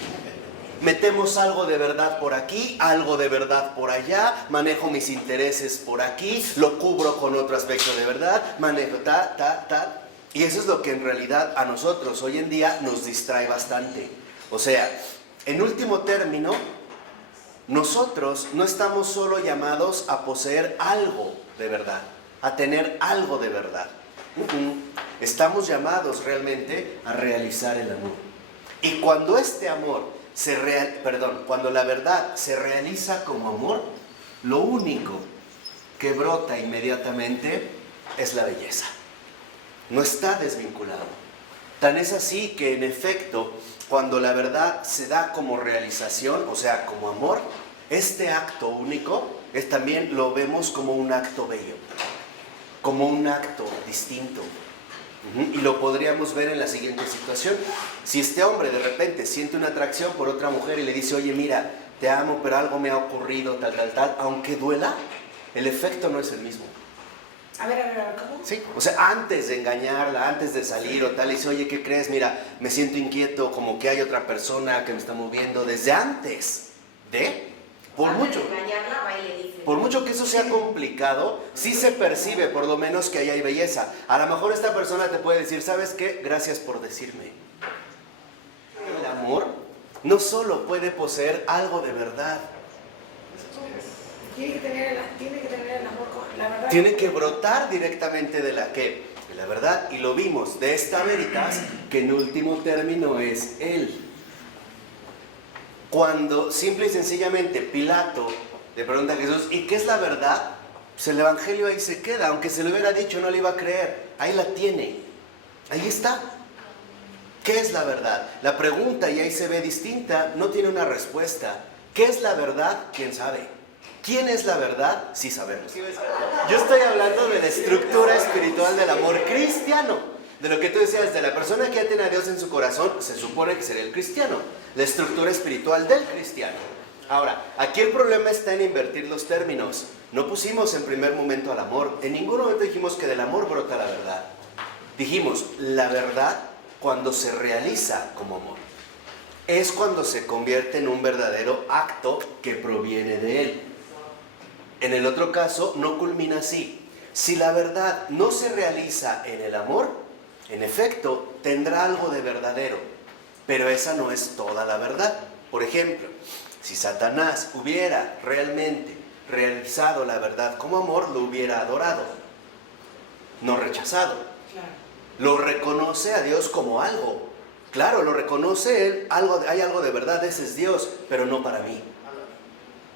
Metemos algo de verdad por aquí, algo de verdad por allá, manejo mis intereses por aquí, lo cubro con otro aspecto de verdad, manejo tal. Y eso es lo que en realidad a nosotros hoy en día nos distrae bastante. O sea, en último término, nosotros no estamos solo llamados a poseer algo de verdad, a tener algo de verdad. Estamos llamados realmente a realizar el amor. Y cuando este amor cuando la verdad se realiza como amor, lo único que brota inmediatamente es la belleza. No está desvinculado. Tan es así que en efecto, cuando la verdad se da como realización, o sea, como amor, este acto único también lo vemos como un acto bello, como un acto distinto. Y lo podríamos ver en la siguiente situación. Si este hombre de repente siente una atracción por otra mujer y le dice, oye, mira, te amo, pero algo me ha ocurrido, tal, aunque duela, el efecto no es el mismo. A ver, ¿cómo? Sí, o sea, antes de engañarla, antes de salir o tal, le dice, oye, ¿qué crees? Mira, me siento inquieto, como que hay otra persona que me está moviendo desde antes de... Antes de engañarla, va y le dice. Por mucho que eso sea complicado, sí se percibe por lo menos que ahí hay belleza. A lo mejor esta persona te puede decir, ¿sabes qué? Gracias por decirme. El amor no solo puede poseer algo de verdad. Tiene que tener el amor con la verdad. Tiene que brotar directamente de la ¿qué? De la verdad. Y lo vimos de esta veritas, que en último término es Él. Cuando simple y sencillamente Pilato le pregunta a Jesús, ¿y qué es la verdad? Pues el Evangelio ahí se queda, aunque se lo hubiera dicho no le iba a creer. Ahí la tiene, ahí está. ¿Qué es la verdad? La pregunta, y ahí se ve distinta, no tiene una respuesta. ¿Qué es la verdad? ¿Quién sabe? ¿Quién es la verdad? Sí sabemos. Yo estoy hablando de la estructura espiritual del amor cristiano. De lo que tú decías, de la persona que ya tiene a Dios en su corazón, se supone que sería el cristiano. La estructura espiritual del cristiano. Ahora, aquí el problema está en invertir los términos. No pusimos en primer momento al amor. En ningún momento dijimos que del amor brota la verdad. Dijimos, la verdad cuando se realiza como amor. Es cuando se convierte en un verdadero acto que proviene de Él. En el otro caso, no culmina así. Si la verdad no se realiza en el amor, en efecto, tendrá algo de verdadero, pero esa no es toda la verdad. Por ejemplo, si Satanás hubiera realmente realizado la verdad como amor, lo hubiera adorado, no rechazado. Lo reconoce a Dios como algo. Claro, lo reconoce él, hay algo de verdad, ese es Dios, pero no para mí.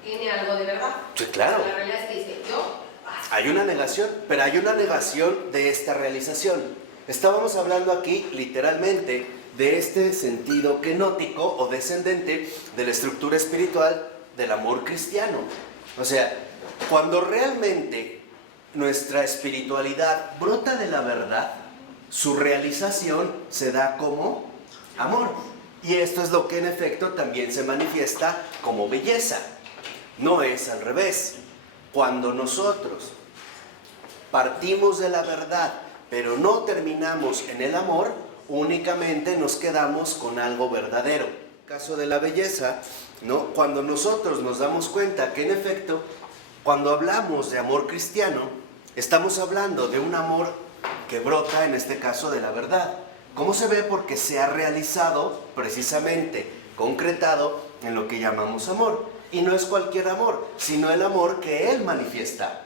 ¿Tiene algo de verdad? Sí, claro. La realidad es que dice, yo... Hay una negación, pero hay una negación de esta realización. Estábamos hablando aquí, literalmente, de este sentido kenótico o descendente de la estructura espiritual del amor cristiano. O sea, cuando realmente nuestra espiritualidad brota de la verdad, su realización se da como amor. Y esto es lo que en efecto también se manifiesta como belleza. No es al revés. Cuando nosotros partimos de la verdad, pero no terminamos en el amor, únicamente nos quedamos con algo verdadero. En el caso de la belleza, ¿no? Cuando nosotros nos damos cuenta que en efecto, cuando hablamos de amor cristiano, estamos hablando de un amor que brota, en este caso, de la verdad. ¿Cómo se ve? Porque se ha realizado, precisamente, concretado en lo que llamamos amor. Y no es cualquier amor, sino el amor que Él manifiesta,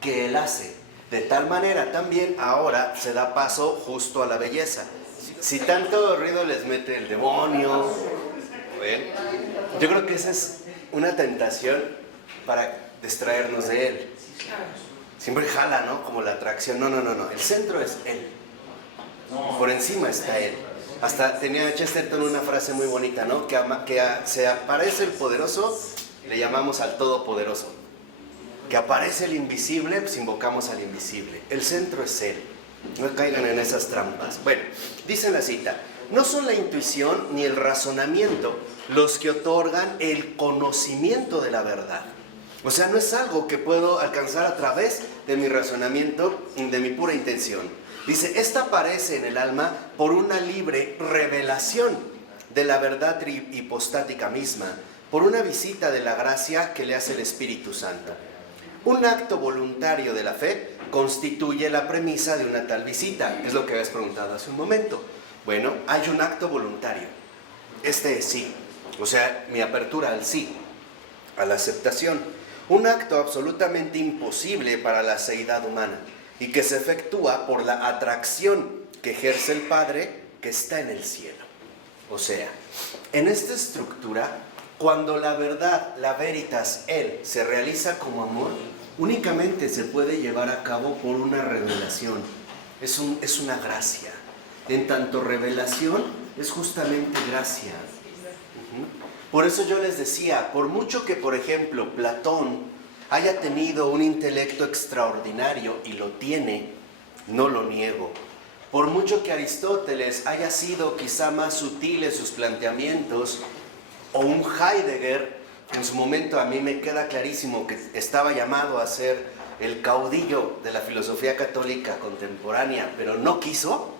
que Él hace. De tal manera también ahora se da paso justo a la belleza. Si tanto ruido les mete el demonio, ¿ven? Yo creo que esa es una tentación para distraernos de Él. Siempre jala, ¿no? Como la atracción. No. El centro es Él. Por encima está Él. Hasta tenía Chesterton una frase muy bonita, ¿no? Que se aparece el poderoso, le llamamos al todopoderoso. Que aparece el invisible, pues invocamos al invisible. El centro es Él. No caigan en esas trampas. Bueno, dice la cita: no son la intuición ni el razonamiento los que otorgan el conocimiento de la verdad. O sea, no es algo que puedo alcanzar a través de mi razonamiento, de mi pura intención. Dice, esta aparece en el alma por una libre revelación de la verdad hipostática misma, por una visita de la gracia que le hace el Espíritu Santo. Un acto voluntario de la fe constituye la premisa de una tal visita. Es lo que habías preguntado hace un momento. Bueno, hay un acto voluntario. Este es sí. O sea, mi apertura al sí, a la aceptación. Un acto absolutamente imposible para la seidad humana y que se efectúa por la atracción que ejerce el Padre que está en el cielo. O sea, en esta estructura, cuando la verdad, la veritas, Él, se realiza como amor, únicamente se puede llevar a cabo por una revelación. Es una gracia. En tanto revelación es justamente gracia. Por eso yo les decía, por mucho que, por ejemplo, Platón haya tenido un intelecto extraordinario, y lo tiene, no lo niego. Por mucho que Aristóteles haya sido quizá más sutil en sus planteamientos, o un Heidegger, en su momento a mí me queda clarísimo que estaba llamado a ser el caudillo de la filosofía católica contemporánea, pero no quiso.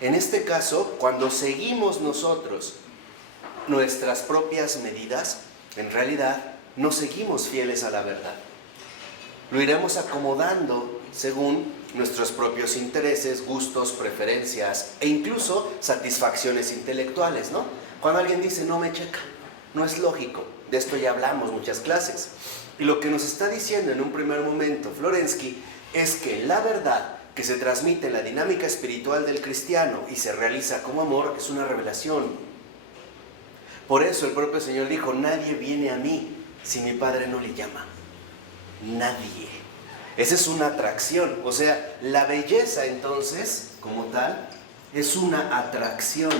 En este caso, cuando seguimos nosotros nuestras propias medidas, en realidad no seguimos fieles a la verdad. Lo iremos acomodando según nuestros propios intereses, gustos, preferencias e incluso satisfacciones intelectuales, ¿no? Cuando alguien dice, no me checa, no es lógico. De esto ya hablamos muchas clases. Y lo que nos está diciendo en un primer momento Florensky es que la verdad que se transmite en la dinámica espiritual del cristiano y se realiza como amor es una revelación. Por eso el propio Señor dijo, nadie viene a mí si mi Padre no le llama. Nadie. Esa es una atracción. O sea, la belleza entonces, como tal, es una atracción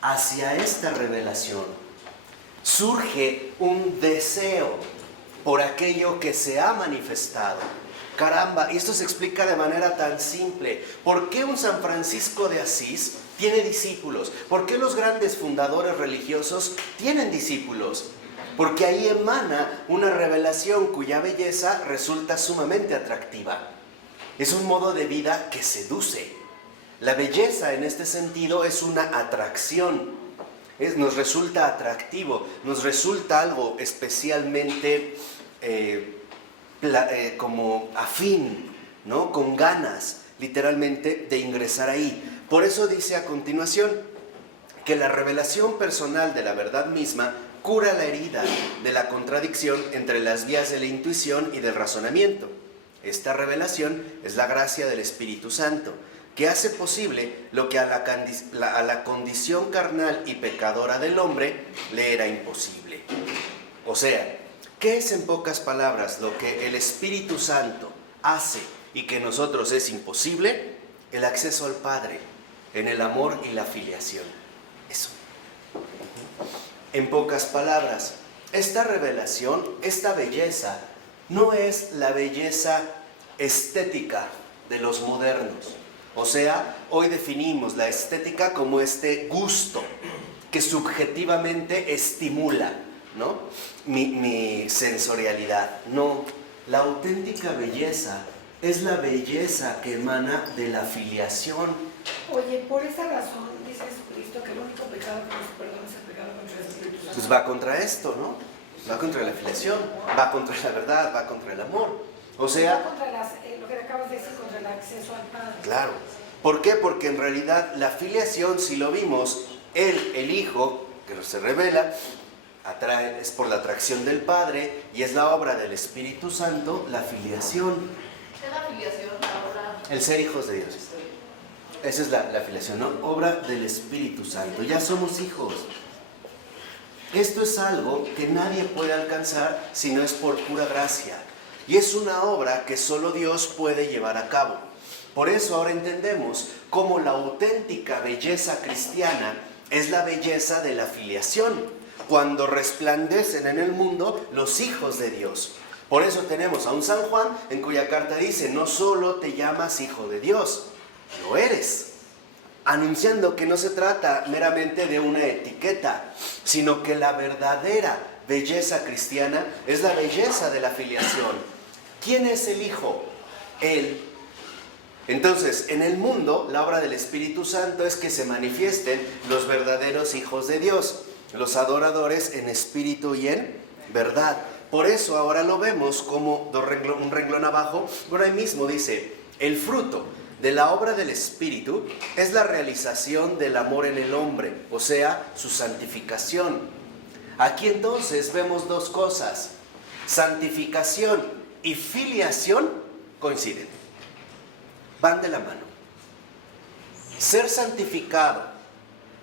hacia esta revelación. Surge un deseo por aquello que se ha manifestado. Caramba, y esto se explica de manera tan simple. ¿Por qué un San Francisco de Asís tiene discípulos? ¿Por qué los grandes fundadores religiosos tienen discípulos? Porque ahí emana una revelación cuya belleza resulta sumamente atractiva. Es un modo de vida que seduce. La belleza en este sentido es una atracción. Nos resulta atractivo, nos resulta algo especialmente como afín, ¿no? Con ganas, literalmente, de ingresar ahí. Por eso dice a continuación que la revelación personal de la verdad misma cura la herida de la contradicción entre las vías de la intuición y del razonamiento. Esta revelación es la gracia del Espíritu Santo, que hace posible lo que a la condición carnal y pecadora del hombre le era imposible. O sea, ¿qué es en pocas palabras lo que el Espíritu Santo hace y que nosotros es imposible? El acceso al Padre en el amor y la filiación. Eso. En pocas palabras, esta revelación, esta belleza, no es la belleza estética de los modernos. O sea, hoy definimos la estética como este gusto que subjetivamente estimula, ¿no?, mi sensorialidad. No, la auténtica belleza es la belleza que emana de la filiación. Oye, por esa razón dice Jesucristo que el único pecado que nos perdona es el pecado contra el Espíritu Santo. Pues va contra esto, ¿no? Va contra la filiación, va contra la verdad, va contra el amor. O sea, va contra lo que acabas de decir, contra el acceso al Padre. claro. ¿Por qué? Porque en realidad la filiación, si lo vimos, él, el Hijo, que se revela, es por la atracción del Padre y es la obra del Espíritu Santo, la filiación. ¿Qué es la filiación ahora? El ser hijos de Dios. Esa es la filiación, ¿no? Obra del Espíritu Santo. Ya somos hijos. Esto es algo que nadie puede alcanzar si no es por pura gracia. Y es una obra que solo Dios puede llevar a cabo. Por eso ahora entendemos cómo la auténtica belleza cristiana es la belleza de la filiación, cuando resplandecen en el mundo los hijos de Dios. Por eso tenemos a un San Juan en cuya carta dice: no solo te llamas hijo de Dios, lo eres, anunciando que no se trata meramente de una etiqueta, sino que la verdadera belleza cristiana es la belleza de la filiación. ¿Quién es el Hijo? Él. Entonces, en el mundo, la obra del Espíritu Santo es que se manifiesten los verdaderos hijos de Dios, los adoradores en espíritu y en verdad. Por eso ahora lo vemos como un renglón abajo. Por ahí mismo dice: el fruto de la obra del Espíritu es la realización del amor en el hombre, o sea, su santificación. Aquí entonces vemos dos cosas: santificación y filiación coinciden, van de la mano. Ser santificado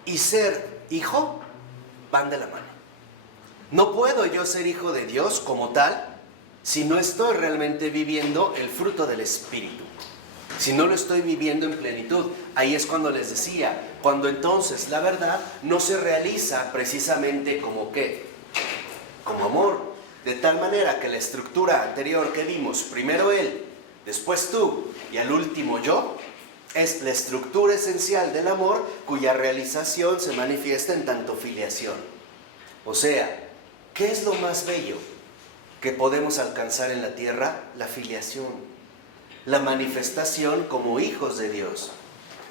y ser hijo van de la mano. No puedo yo ser hijo de Dios como tal si no estoy realmente viviendo el fruto del Espíritu, si no lo estoy viviendo en plenitud. Ahí es cuando les decía, cuando entonces la verdad no se realiza precisamente como ¿qué? Como amor. De tal manera que la estructura anterior que vimos, primero Él, después tú y al último yo, es la estructura esencial del amor cuya realización se manifiesta en tanto filiación. O sea, ¿qué es lo más bello que podemos alcanzar en la tierra? La filiación, la manifestación como hijos de Dios,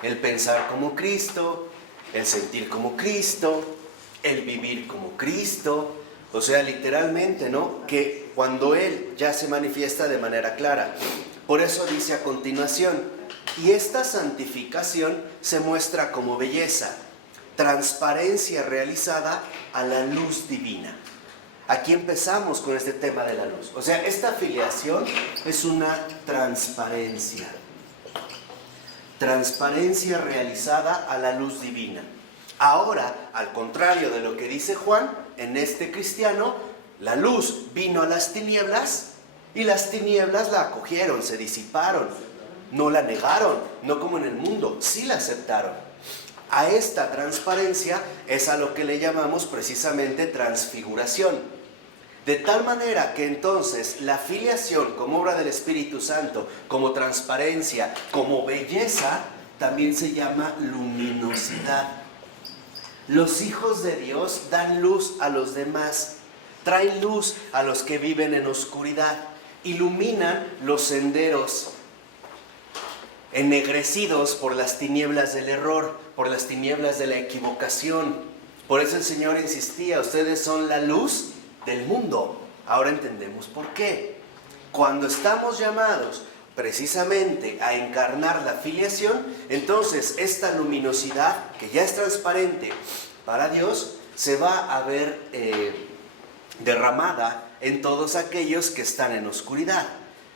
el pensar como Cristo, el sentir como Cristo, el vivir como Cristo. O sea, literalmente, ¿no? Que cuando Él ya se manifiesta de manera clara. Por eso dice a continuación: y esta santificación se muestra como belleza, transparencia realizada a la luz divina. Aquí empezamos con este tema de la luz. O sea, esta filiación es una transparencia. Transparencia realizada a la luz divina. Ahora, al contrario de lo que dice Juan, en este cristiano, la luz vino a las tinieblas y las tinieblas la acogieron, se disiparon. No la negaron, no como en el mundo, sí la aceptaron. A esta transparencia es a lo que le llamamos precisamente transfiguración. De tal manera que entonces la filiación como obra del Espíritu Santo, como transparencia, como belleza, también se llama luminosidad. Los hijos de Dios dan luz a los demás, traen luz a los que viven en oscuridad, iluminan los senderos ennegrecidos por las tinieblas del error, por las tinieblas de la equivocación. Por eso el Señor insistía: ustedes son la luz del mundo. Ahora entendemos por qué. Cuando estamos llamados precisamente a encarnar la filiación, entonces esta luminosidad, que ya es transparente para Dios, se va a ver derramada en todos aquellos que están en oscuridad.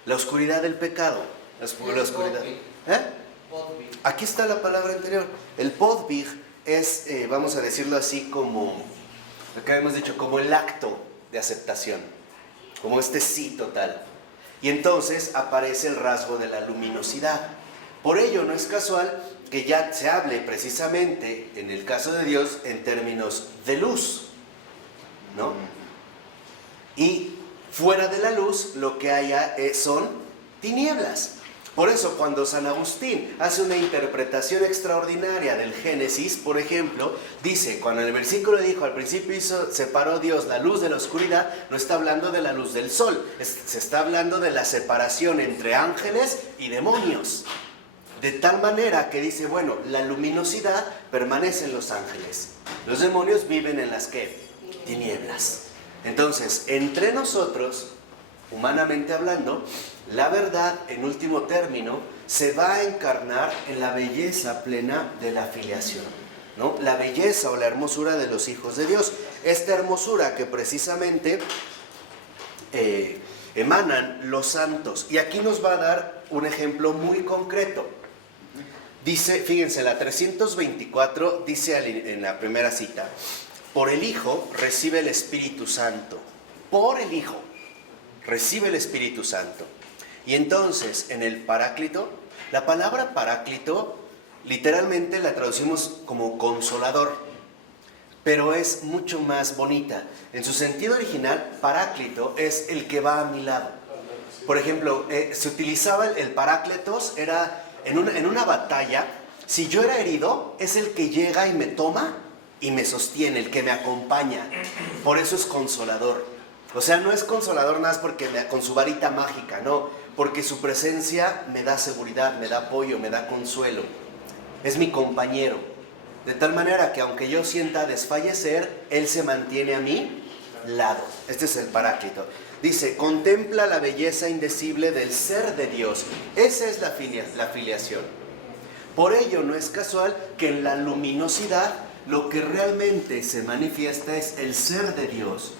La oscuridad del pecado. La oscuridad. Aquí está la palabra anterior. El podvig es, vamos a decirlo así, como lo que habíamos dicho, como el acto de aceptación, como este sí total. Y entonces aparece el rasgo de la luminosidad. Por ello no es casual que ya se hable precisamente, en el caso de Dios, en términos de luz, ¿no? Y fuera de la luz lo que haya son tinieblas. Por eso cuando San Agustín hace una interpretación extraordinaria del Génesis, por ejemplo, dice, cuando en el versículo dijo, al principio separó Dios la luz de la oscuridad, no está hablando de la luz del sol, se está hablando de la separación entre ángeles y demonios. De tal manera que dice, bueno, la luminosidad permanece en los ángeles, los demonios viven en las ¿qué? Tinieblas. Entonces, entre nosotros, humanamente hablando, la verdad, en último término, se va a encarnar en la belleza plena de la filiación, ¿no? La belleza o la hermosura de los hijos de Dios. Esta hermosura que precisamente emanan los santos. Y aquí nos va a dar un ejemplo muy concreto. Dice, fíjense, la 324 dice en la primera cita, por el Hijo recibe el Espíritu Santo. Por el Hijo recibe el Espíritu Santo. Y entonces, en el Paráclito, la palabra Paráclito, literalmente la traducimos como consolador, pero es mucho más bonita. En su sentido original, Paráclito es el que va a mi lado. Por ejemplo, se utilizaba el Parácletos, era en una batalla, si yo era herido, es el que llega y me toma y me sostiene, el que me acompaña. Por eso es consolador. O sea, no es consolador nada más porque con su varita mágica, no, porque su presencia me da seguridad, me da apoyo, me da consuelo. Es mi compañero. De tal manera que aunque yo sienta desfallecer, Él se mantiene a mi lado. Este es el Paráclito. Dice, contempla la belleza indecible del ser de Dios. Esa es la filiación. Por ello no es casual que en la luminosidad lo que realmente se manifiesta es el ser de Dios,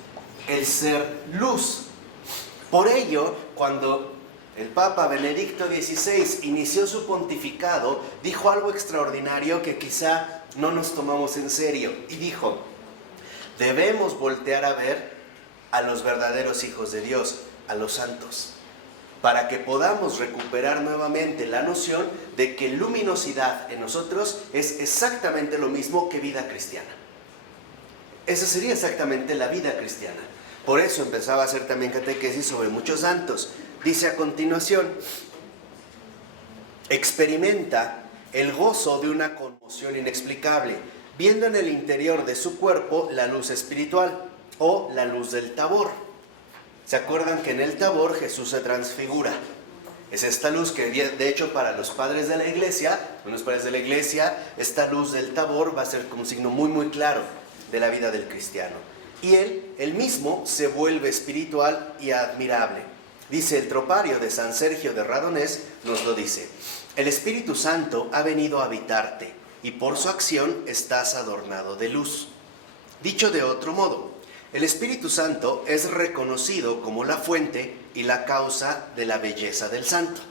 el ser luz. Por ello, cuando el Papa Benedicto XVI inició su pontificado, dijo algo extraordinario que quizá no nos tomamos en serio. Y dijo, debemos voltear a ver a los verdaderos hijos de Dios, a los santos, para que podamos recuperar nuevamente la noción de que luminosidad en nosotros es exactamente lo mismo que vida cristiana. Esa sería exactamente la vida cristiana. Por eso empezaba a hacer también catequesis sobre muchos santos. Dice a continuación, experimenta el gozo de una conmoción inexplicable, viendo en el interior de su cuerpo la luz espiritual o la luz del Tabor. ¿Se acuerdan que en el Tabor Jesús se transfigura? Es esta luz que de hecho para los padres de la iglesia, esta luz del Tabor va a ser como un signo muy muy claro de la vida del cristiano. Y él mismo se vuelve espiritual y admirable. Dice el tropario de San Sergio de Radonés, nos lo dice, el Espíritu Santo ha venido a habitarte y por su acción estás adornado de luz. Dicho de otro modo, el Espíritu Santo es reconocido como la fuente y la causa de la belleza del santo.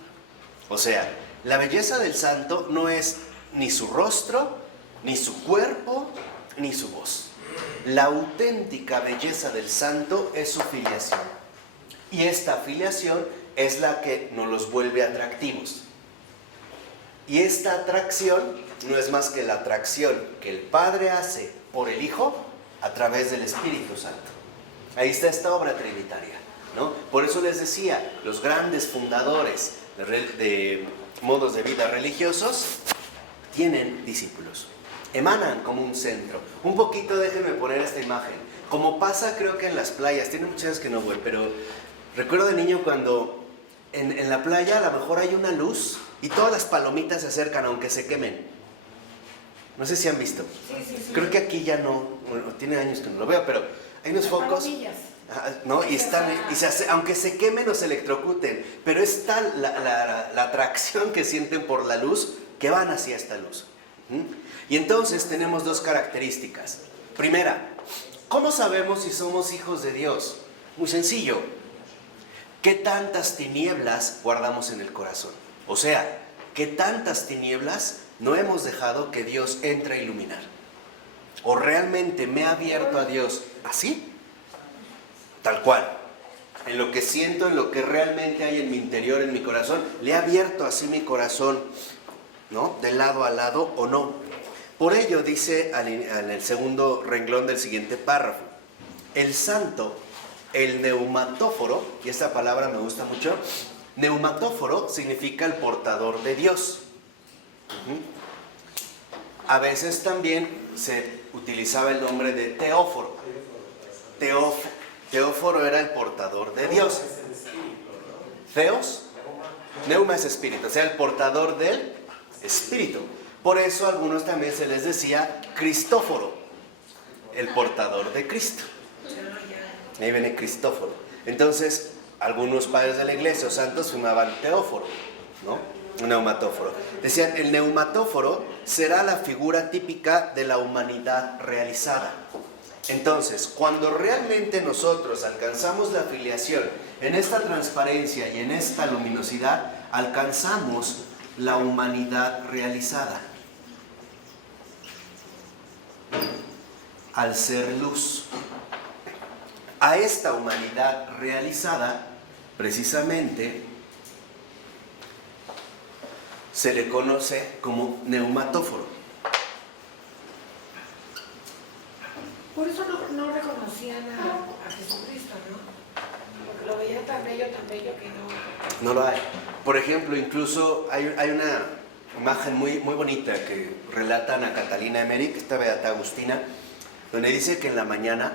O sea, la belleza del santo no es ni su rostro, ni su cuerpo, ni su voz. La auténtica belleza del santo es su filiación. Y esta filiación es la que nos los vuelve atractivos. Y esta atracción no es más que la atracción que el Padre hace por el Hijo a través del Espíritu Santo. Ahí está esta obra trinitaria, ¿no? Por eso les decía, los grandes fundadores de modos de vida religiosos tienen discípulos. Emanan como un centro. Un poquito, déjenme poner esta imagen. Como pasa creo que en las playas, tiene muchas veces que no voy, pero recuerdo de niño cuando en la playa a lo mejor hay una luz y todas las palomitas se acercan aunque se quemen. No sé si han visto. Sí. Creo que aquí ya no, bueno, tiene años que no lo veo, pero hay unos focos. ¿No? Y están, aunque se quemen o se electrocuten, pero es tal la atracción que sienten por la luz que van hacia esta luz. Y entonces tenemos dos características. Primera, ¿cómo sabemos si somos hijos de Dios? Muy sencillo. ¿Qué tantas tinieblas guardamos en el corazón? O sea, ¿qué tantas tinieblas no hemos dejado que Dios entre a iluminar? ¿O realmente me ha abierto a Dios así? Tal cual. En lo que siento, en lo que realmente hay en mi interior, en mi corazón, ¿le he abierto así mi corazón, ¿no? De lado a lado o no? Por ello dice en el segundo renglón del siguiente párrafo, el santo, el neumatóforo, y esta palabra me gusta mucho, neumatóforo significa el portador de Dios. A veces también se utilizaba el nombre de teóforo. Teóforo era el portador de Dios. Theos, neuma es espíritu, o sea, el portador del espíritu. Por eso a algunos también se les decía Cristóforo, el portador de Cristo. Ahí viene Cristóforo. Entonces, algunos padres de la iglesia o santos llamaban teóforo, ¿no? Un neumatóforo. Decían, el neumatóforo será la figura típica de la humanidad realizada. Entonces, cuando realmente nosotros alcanzamos la filiación en esta transparencia y en esta luminosidad, alcanzamos la humanidad realizada. Al ser luz. A esta humanidad realizada, precisamente, se le conoce como neumatóforo. Por eso no reconocían a Jesucristo, ¿no? Porque lo veían tan bello que no... No lo hay. Por ejemplo, incluso hay una imagen muy bonita que relatan a Catalina Emmerich, esta beata agustina, donde dice que en la mañana,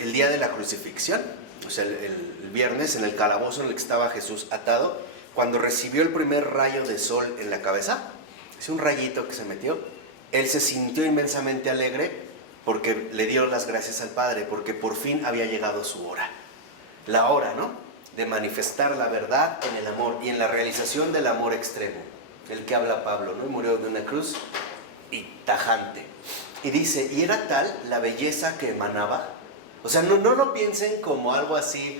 el día de la crucifixión, o sea, el viernes, en el calabozo en el que estaba Jesús atado, cuando recibió el primer rayo de sol en la cabeza, es un rayito que se metió, él se sintió inmensamente alegre porque le dio las gracias al Padre, porque por fin había llegado su hora. La hora, ¿no? De manifestar la verdad en el amor y en la realización del amor extremo, el que habla Pablo, ¿no? Murió de una cruz y tajante. Y dice, y era tal la belleza que emanaba. O sea, no lo piensen como algo así,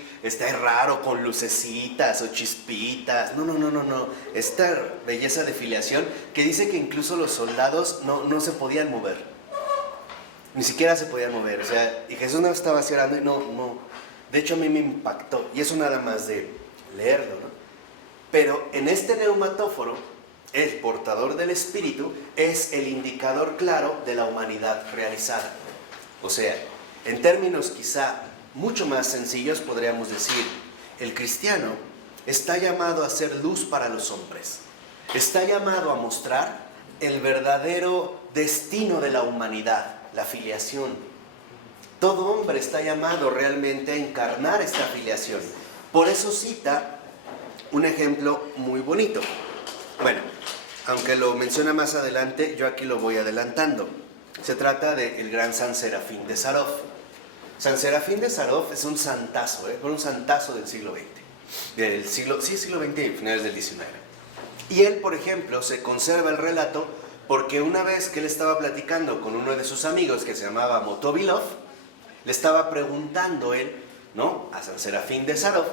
raro, con lucecitas o chispitas. No. Esta belleza de filiación que dice que incluso los soldados no se podían mover. Ni siquiera se podían mover. O sea, y Jesús no estaba así orando y no. De hecho, a mí me impactó. Y eso nada más de leerlo, ¿no? Pero en este neumatóforo, el portador del espíritu es el indicador claro de la humanidad realizada. O sea, en términos quizá mucho más sencillos podríamos decir, el cristiano está llamado a ser luz para los hombres. Está llamado a mostrar el verdadero destino de la humanidad, la filiación. Todo hombre está llamado realmente a encarnar esta filiación. Por eso cita un ejemplo muy bonito. Bueno, aunque lo menciona más adelante, yo aquí lo voy adelantando. Se trata del gran San Serafín de Sarov. San Serafín de Sarov es un santazo, fue un santazo del siglo XX. Siglo XX y finales del XIX. Y él, por ejemplo, se conserva el relato porque una vez que él estaba platicando con uno de sus amigos que se llamaba Motovilov, le estaba preguntando él, ¿no?, a San Serafín de Sarov,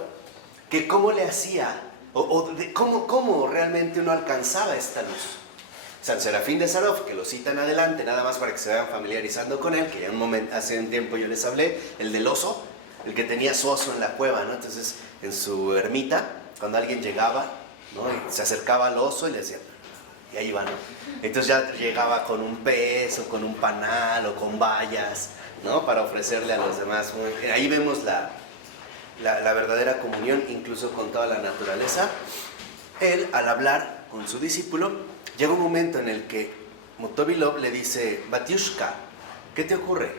que cómo le hacía, cómo realmente uno alcanzaba esta luz. San Serafín de Sarov, que lo citan adelante, nada más para que se vayan familiarizando con él, que ya hace un tiempo yo les hablé, el del oso, el que tenía su oso en la cueva, ¿no? Entonces, en su ermita, cuando alguien llegaba, ¿no?, y se acercaba al oso y le decía, y ahí va, ¿no? Entonces ya llegaba con un pez, o con un panal, o con bayas, ¿no?, para ofrecerle a los demás. Ahí vemos la verdadera comunión, incluso con toda la naturaleza. Él, al hablar con su discípulo, llega un momento en el que Motovilov le dice, Batiushka, ¿qué te ocurre?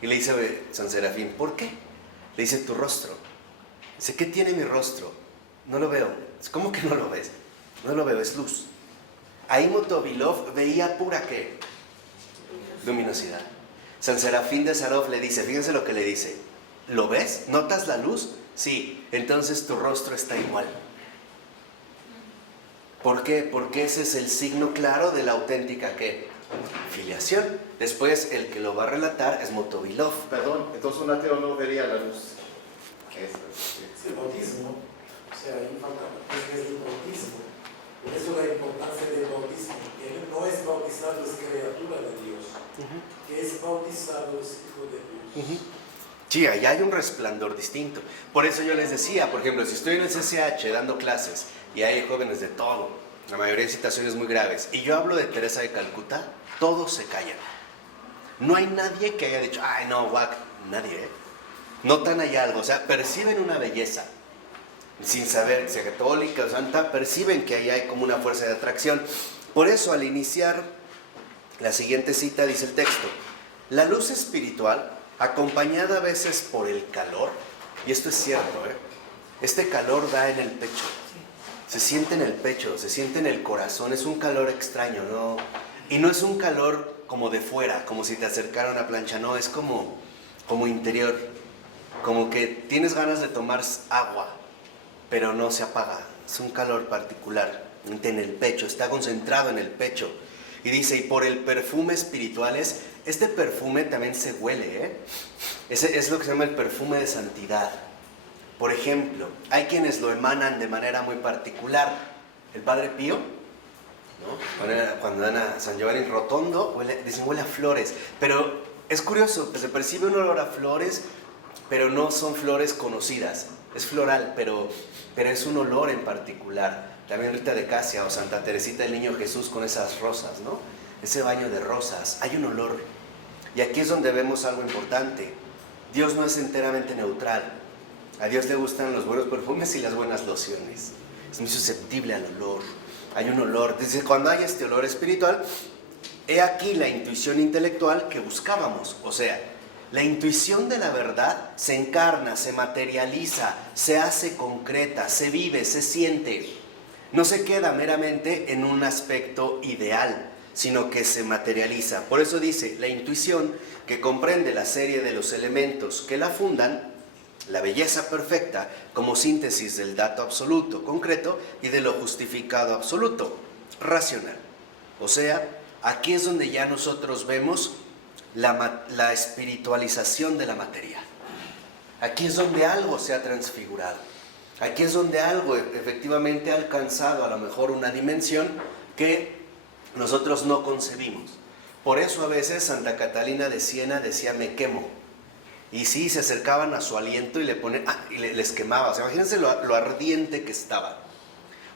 Y le dice San Serafín, ¿por qué? Le dice, tu rostro. Dice, ¿qué tiene mi rostro? No lo veo. ¿Cómo que no lo ves? No lo veo, es luz. Ahí Motovilov veía pura, ¿qué? Luminosidad. San Serafín de Sarov le dice, fíjense lo que le dice, ¿lo ves? ¿Notas la luz? Sí, entonces tu rostro está igual. ¿Por qué? Porque ese es el signo claro de la auténtica, ¿qué? Filiación. Después el que lo va a relatar es Motovilov. Perdón, entonces un ateo no vería la luz. Es el bautismo. O sea, ahí falta es el bautismo. Por eso la importancia del bautismo. Que no es bautizado es criatura de Dios. Que es bautizado es hijo de Dios. Sí, allá hay un resplandor distinto. Por eso yo les decía, por ejemplo, si estoy en el CCH dando clases y hay jóvenes de todo, la mayoría de situaciones muy graves, y yo hablo de Teresa de Calcuta, todos se callan. No hay nadie que haya dicho, ay no, guac, nadie, ¿eh? Notan ahí algo, o sea, perciben una belleza, sin saber si es católica o santa, perciben que ahí hay como una fuerza de atracción. Por eso al iniciar la siguiente cita dice el texto, la luz espiritual, acompañada a veces por el calor, y esto es cierto, este calor da en el pecho, se siente en el pecho, se siente en el corazón, es un calor extraño, ¿no? Y no es un calor como de fuera, como si te acercara una plancha, no, es como interior, como que tienes ganas de tomar agua, pero no se apaga, es un calor particular, en el pecho, está concentrado en el pecho. Y dice, y por el perfume espirituales, este perfume también se huele, es lo que se llama el perfume de santidad. Por ejemplo, hay quienes lo emanan de manera muy particular. El Padre Pío, ¿no? Cuando dan a San Giovanni Rotondo, dicen huele a flores. Pero es curioso, que se percibe un olor a flores, pero no son flores conocidas. Es floral, pero es un olor en particular. También Rita de Casia o Santa Teresita del Niño Jesús con esas rosas, ¿no? Ese baño de rosas, hay un olor. Y aquí es donde vemos algo importante. Dios no es enteramente neutral. A Dios le gustan los buenos perfumes y las buenas lociones. Es muy susceptible al olor. Hay un olor. Dice, cuando hay este olor espiritual, he aquí la intuición intelectual que buscábamos. O sea, la intuición de la verdad se encarna, se materializa, se hace concreta, se vive, se siente. No se queda meramente en un aspecto ideal, sino que se materializa. Por eso dice, la intuición que comprende la serie de los elementos que la fundan, la belleza perfecta como síntesis del dato absoluto, concreto, y de lo justificado absoluto, racional. O sea, aquí es donde ya nosotros vemos la espiritualización de la materia. Aquí es donde algo se ha transfigurado. Aquí es donde algo efectivamente ha alcanzado a lo mejor una dimensión que nosotros no concebimos. Por eso a veces Santa Catalina de Siena decía, me quemo. Y sí, se acercaban a su aliento y le ponen, les quemaba. O sea, imagínense lo ardiente que estaba.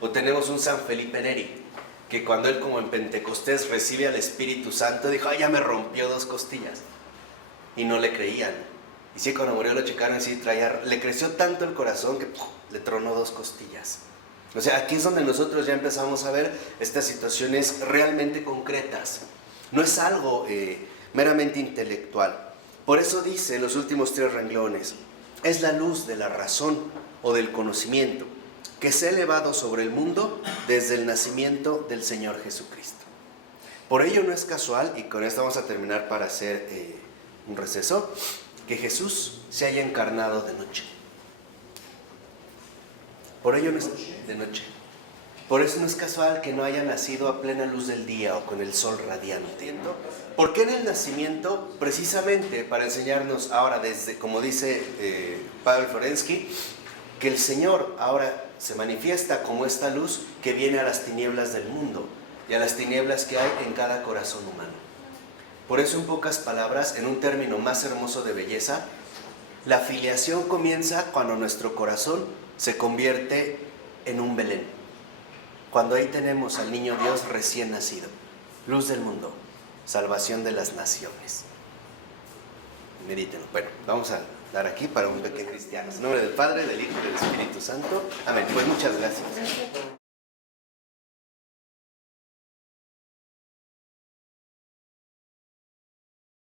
O tenemos un San Felipe Neri, que cuando él como en Pentecostés recibe al Espíritu Santo, dijo, ay, ya me rompió 2 costillas. Y no le creían. Y sí, cuando murió lo checaron así, le creció tanto el corazón que le tronó 2 costillas. O sea, aquí es donde nosotros ya empezamos a ver estas situaciones realmente concretas. No es algo meramente intelectual. Por eso dice los últimos 3 renglones, es la luz de la razón o del conocimiento que se ha elevado sobre el mundo desde el nacimiento del Señor Jesucristo. Por ello no es casual, y con esto vamos a terminar para hacer un receso, que Jesús se haya encarnado de noche. Por ello no es de noche. Por eso no es casual que no haya nacido a plena luz del día o con el sol radiante, ¿no? ¿Por qué en el nacimiento? Precisamente para enseñarnos ahora, desde, como dice Pavel Florensky, que el Señor ahora se manifiesta como esta luz que viene a las tinieblas del mundo y a las tinieblas que hay en cada corazón humano. Por eso, en pocas palabras, en un término más hermoso de belleza, la filiación comienza cuando nuestro corazón se convierte en un Belén. Cuando ahí tenemos al niño Dios recién nacido, luz del mundo, salvación de las naciones. Medítenlo. Bueno, vamos a dar aquí para un pequeño cristiano. En nombre del Padre, del Hijo y del Espíritu Santo. Amén. Pues muchas gracias.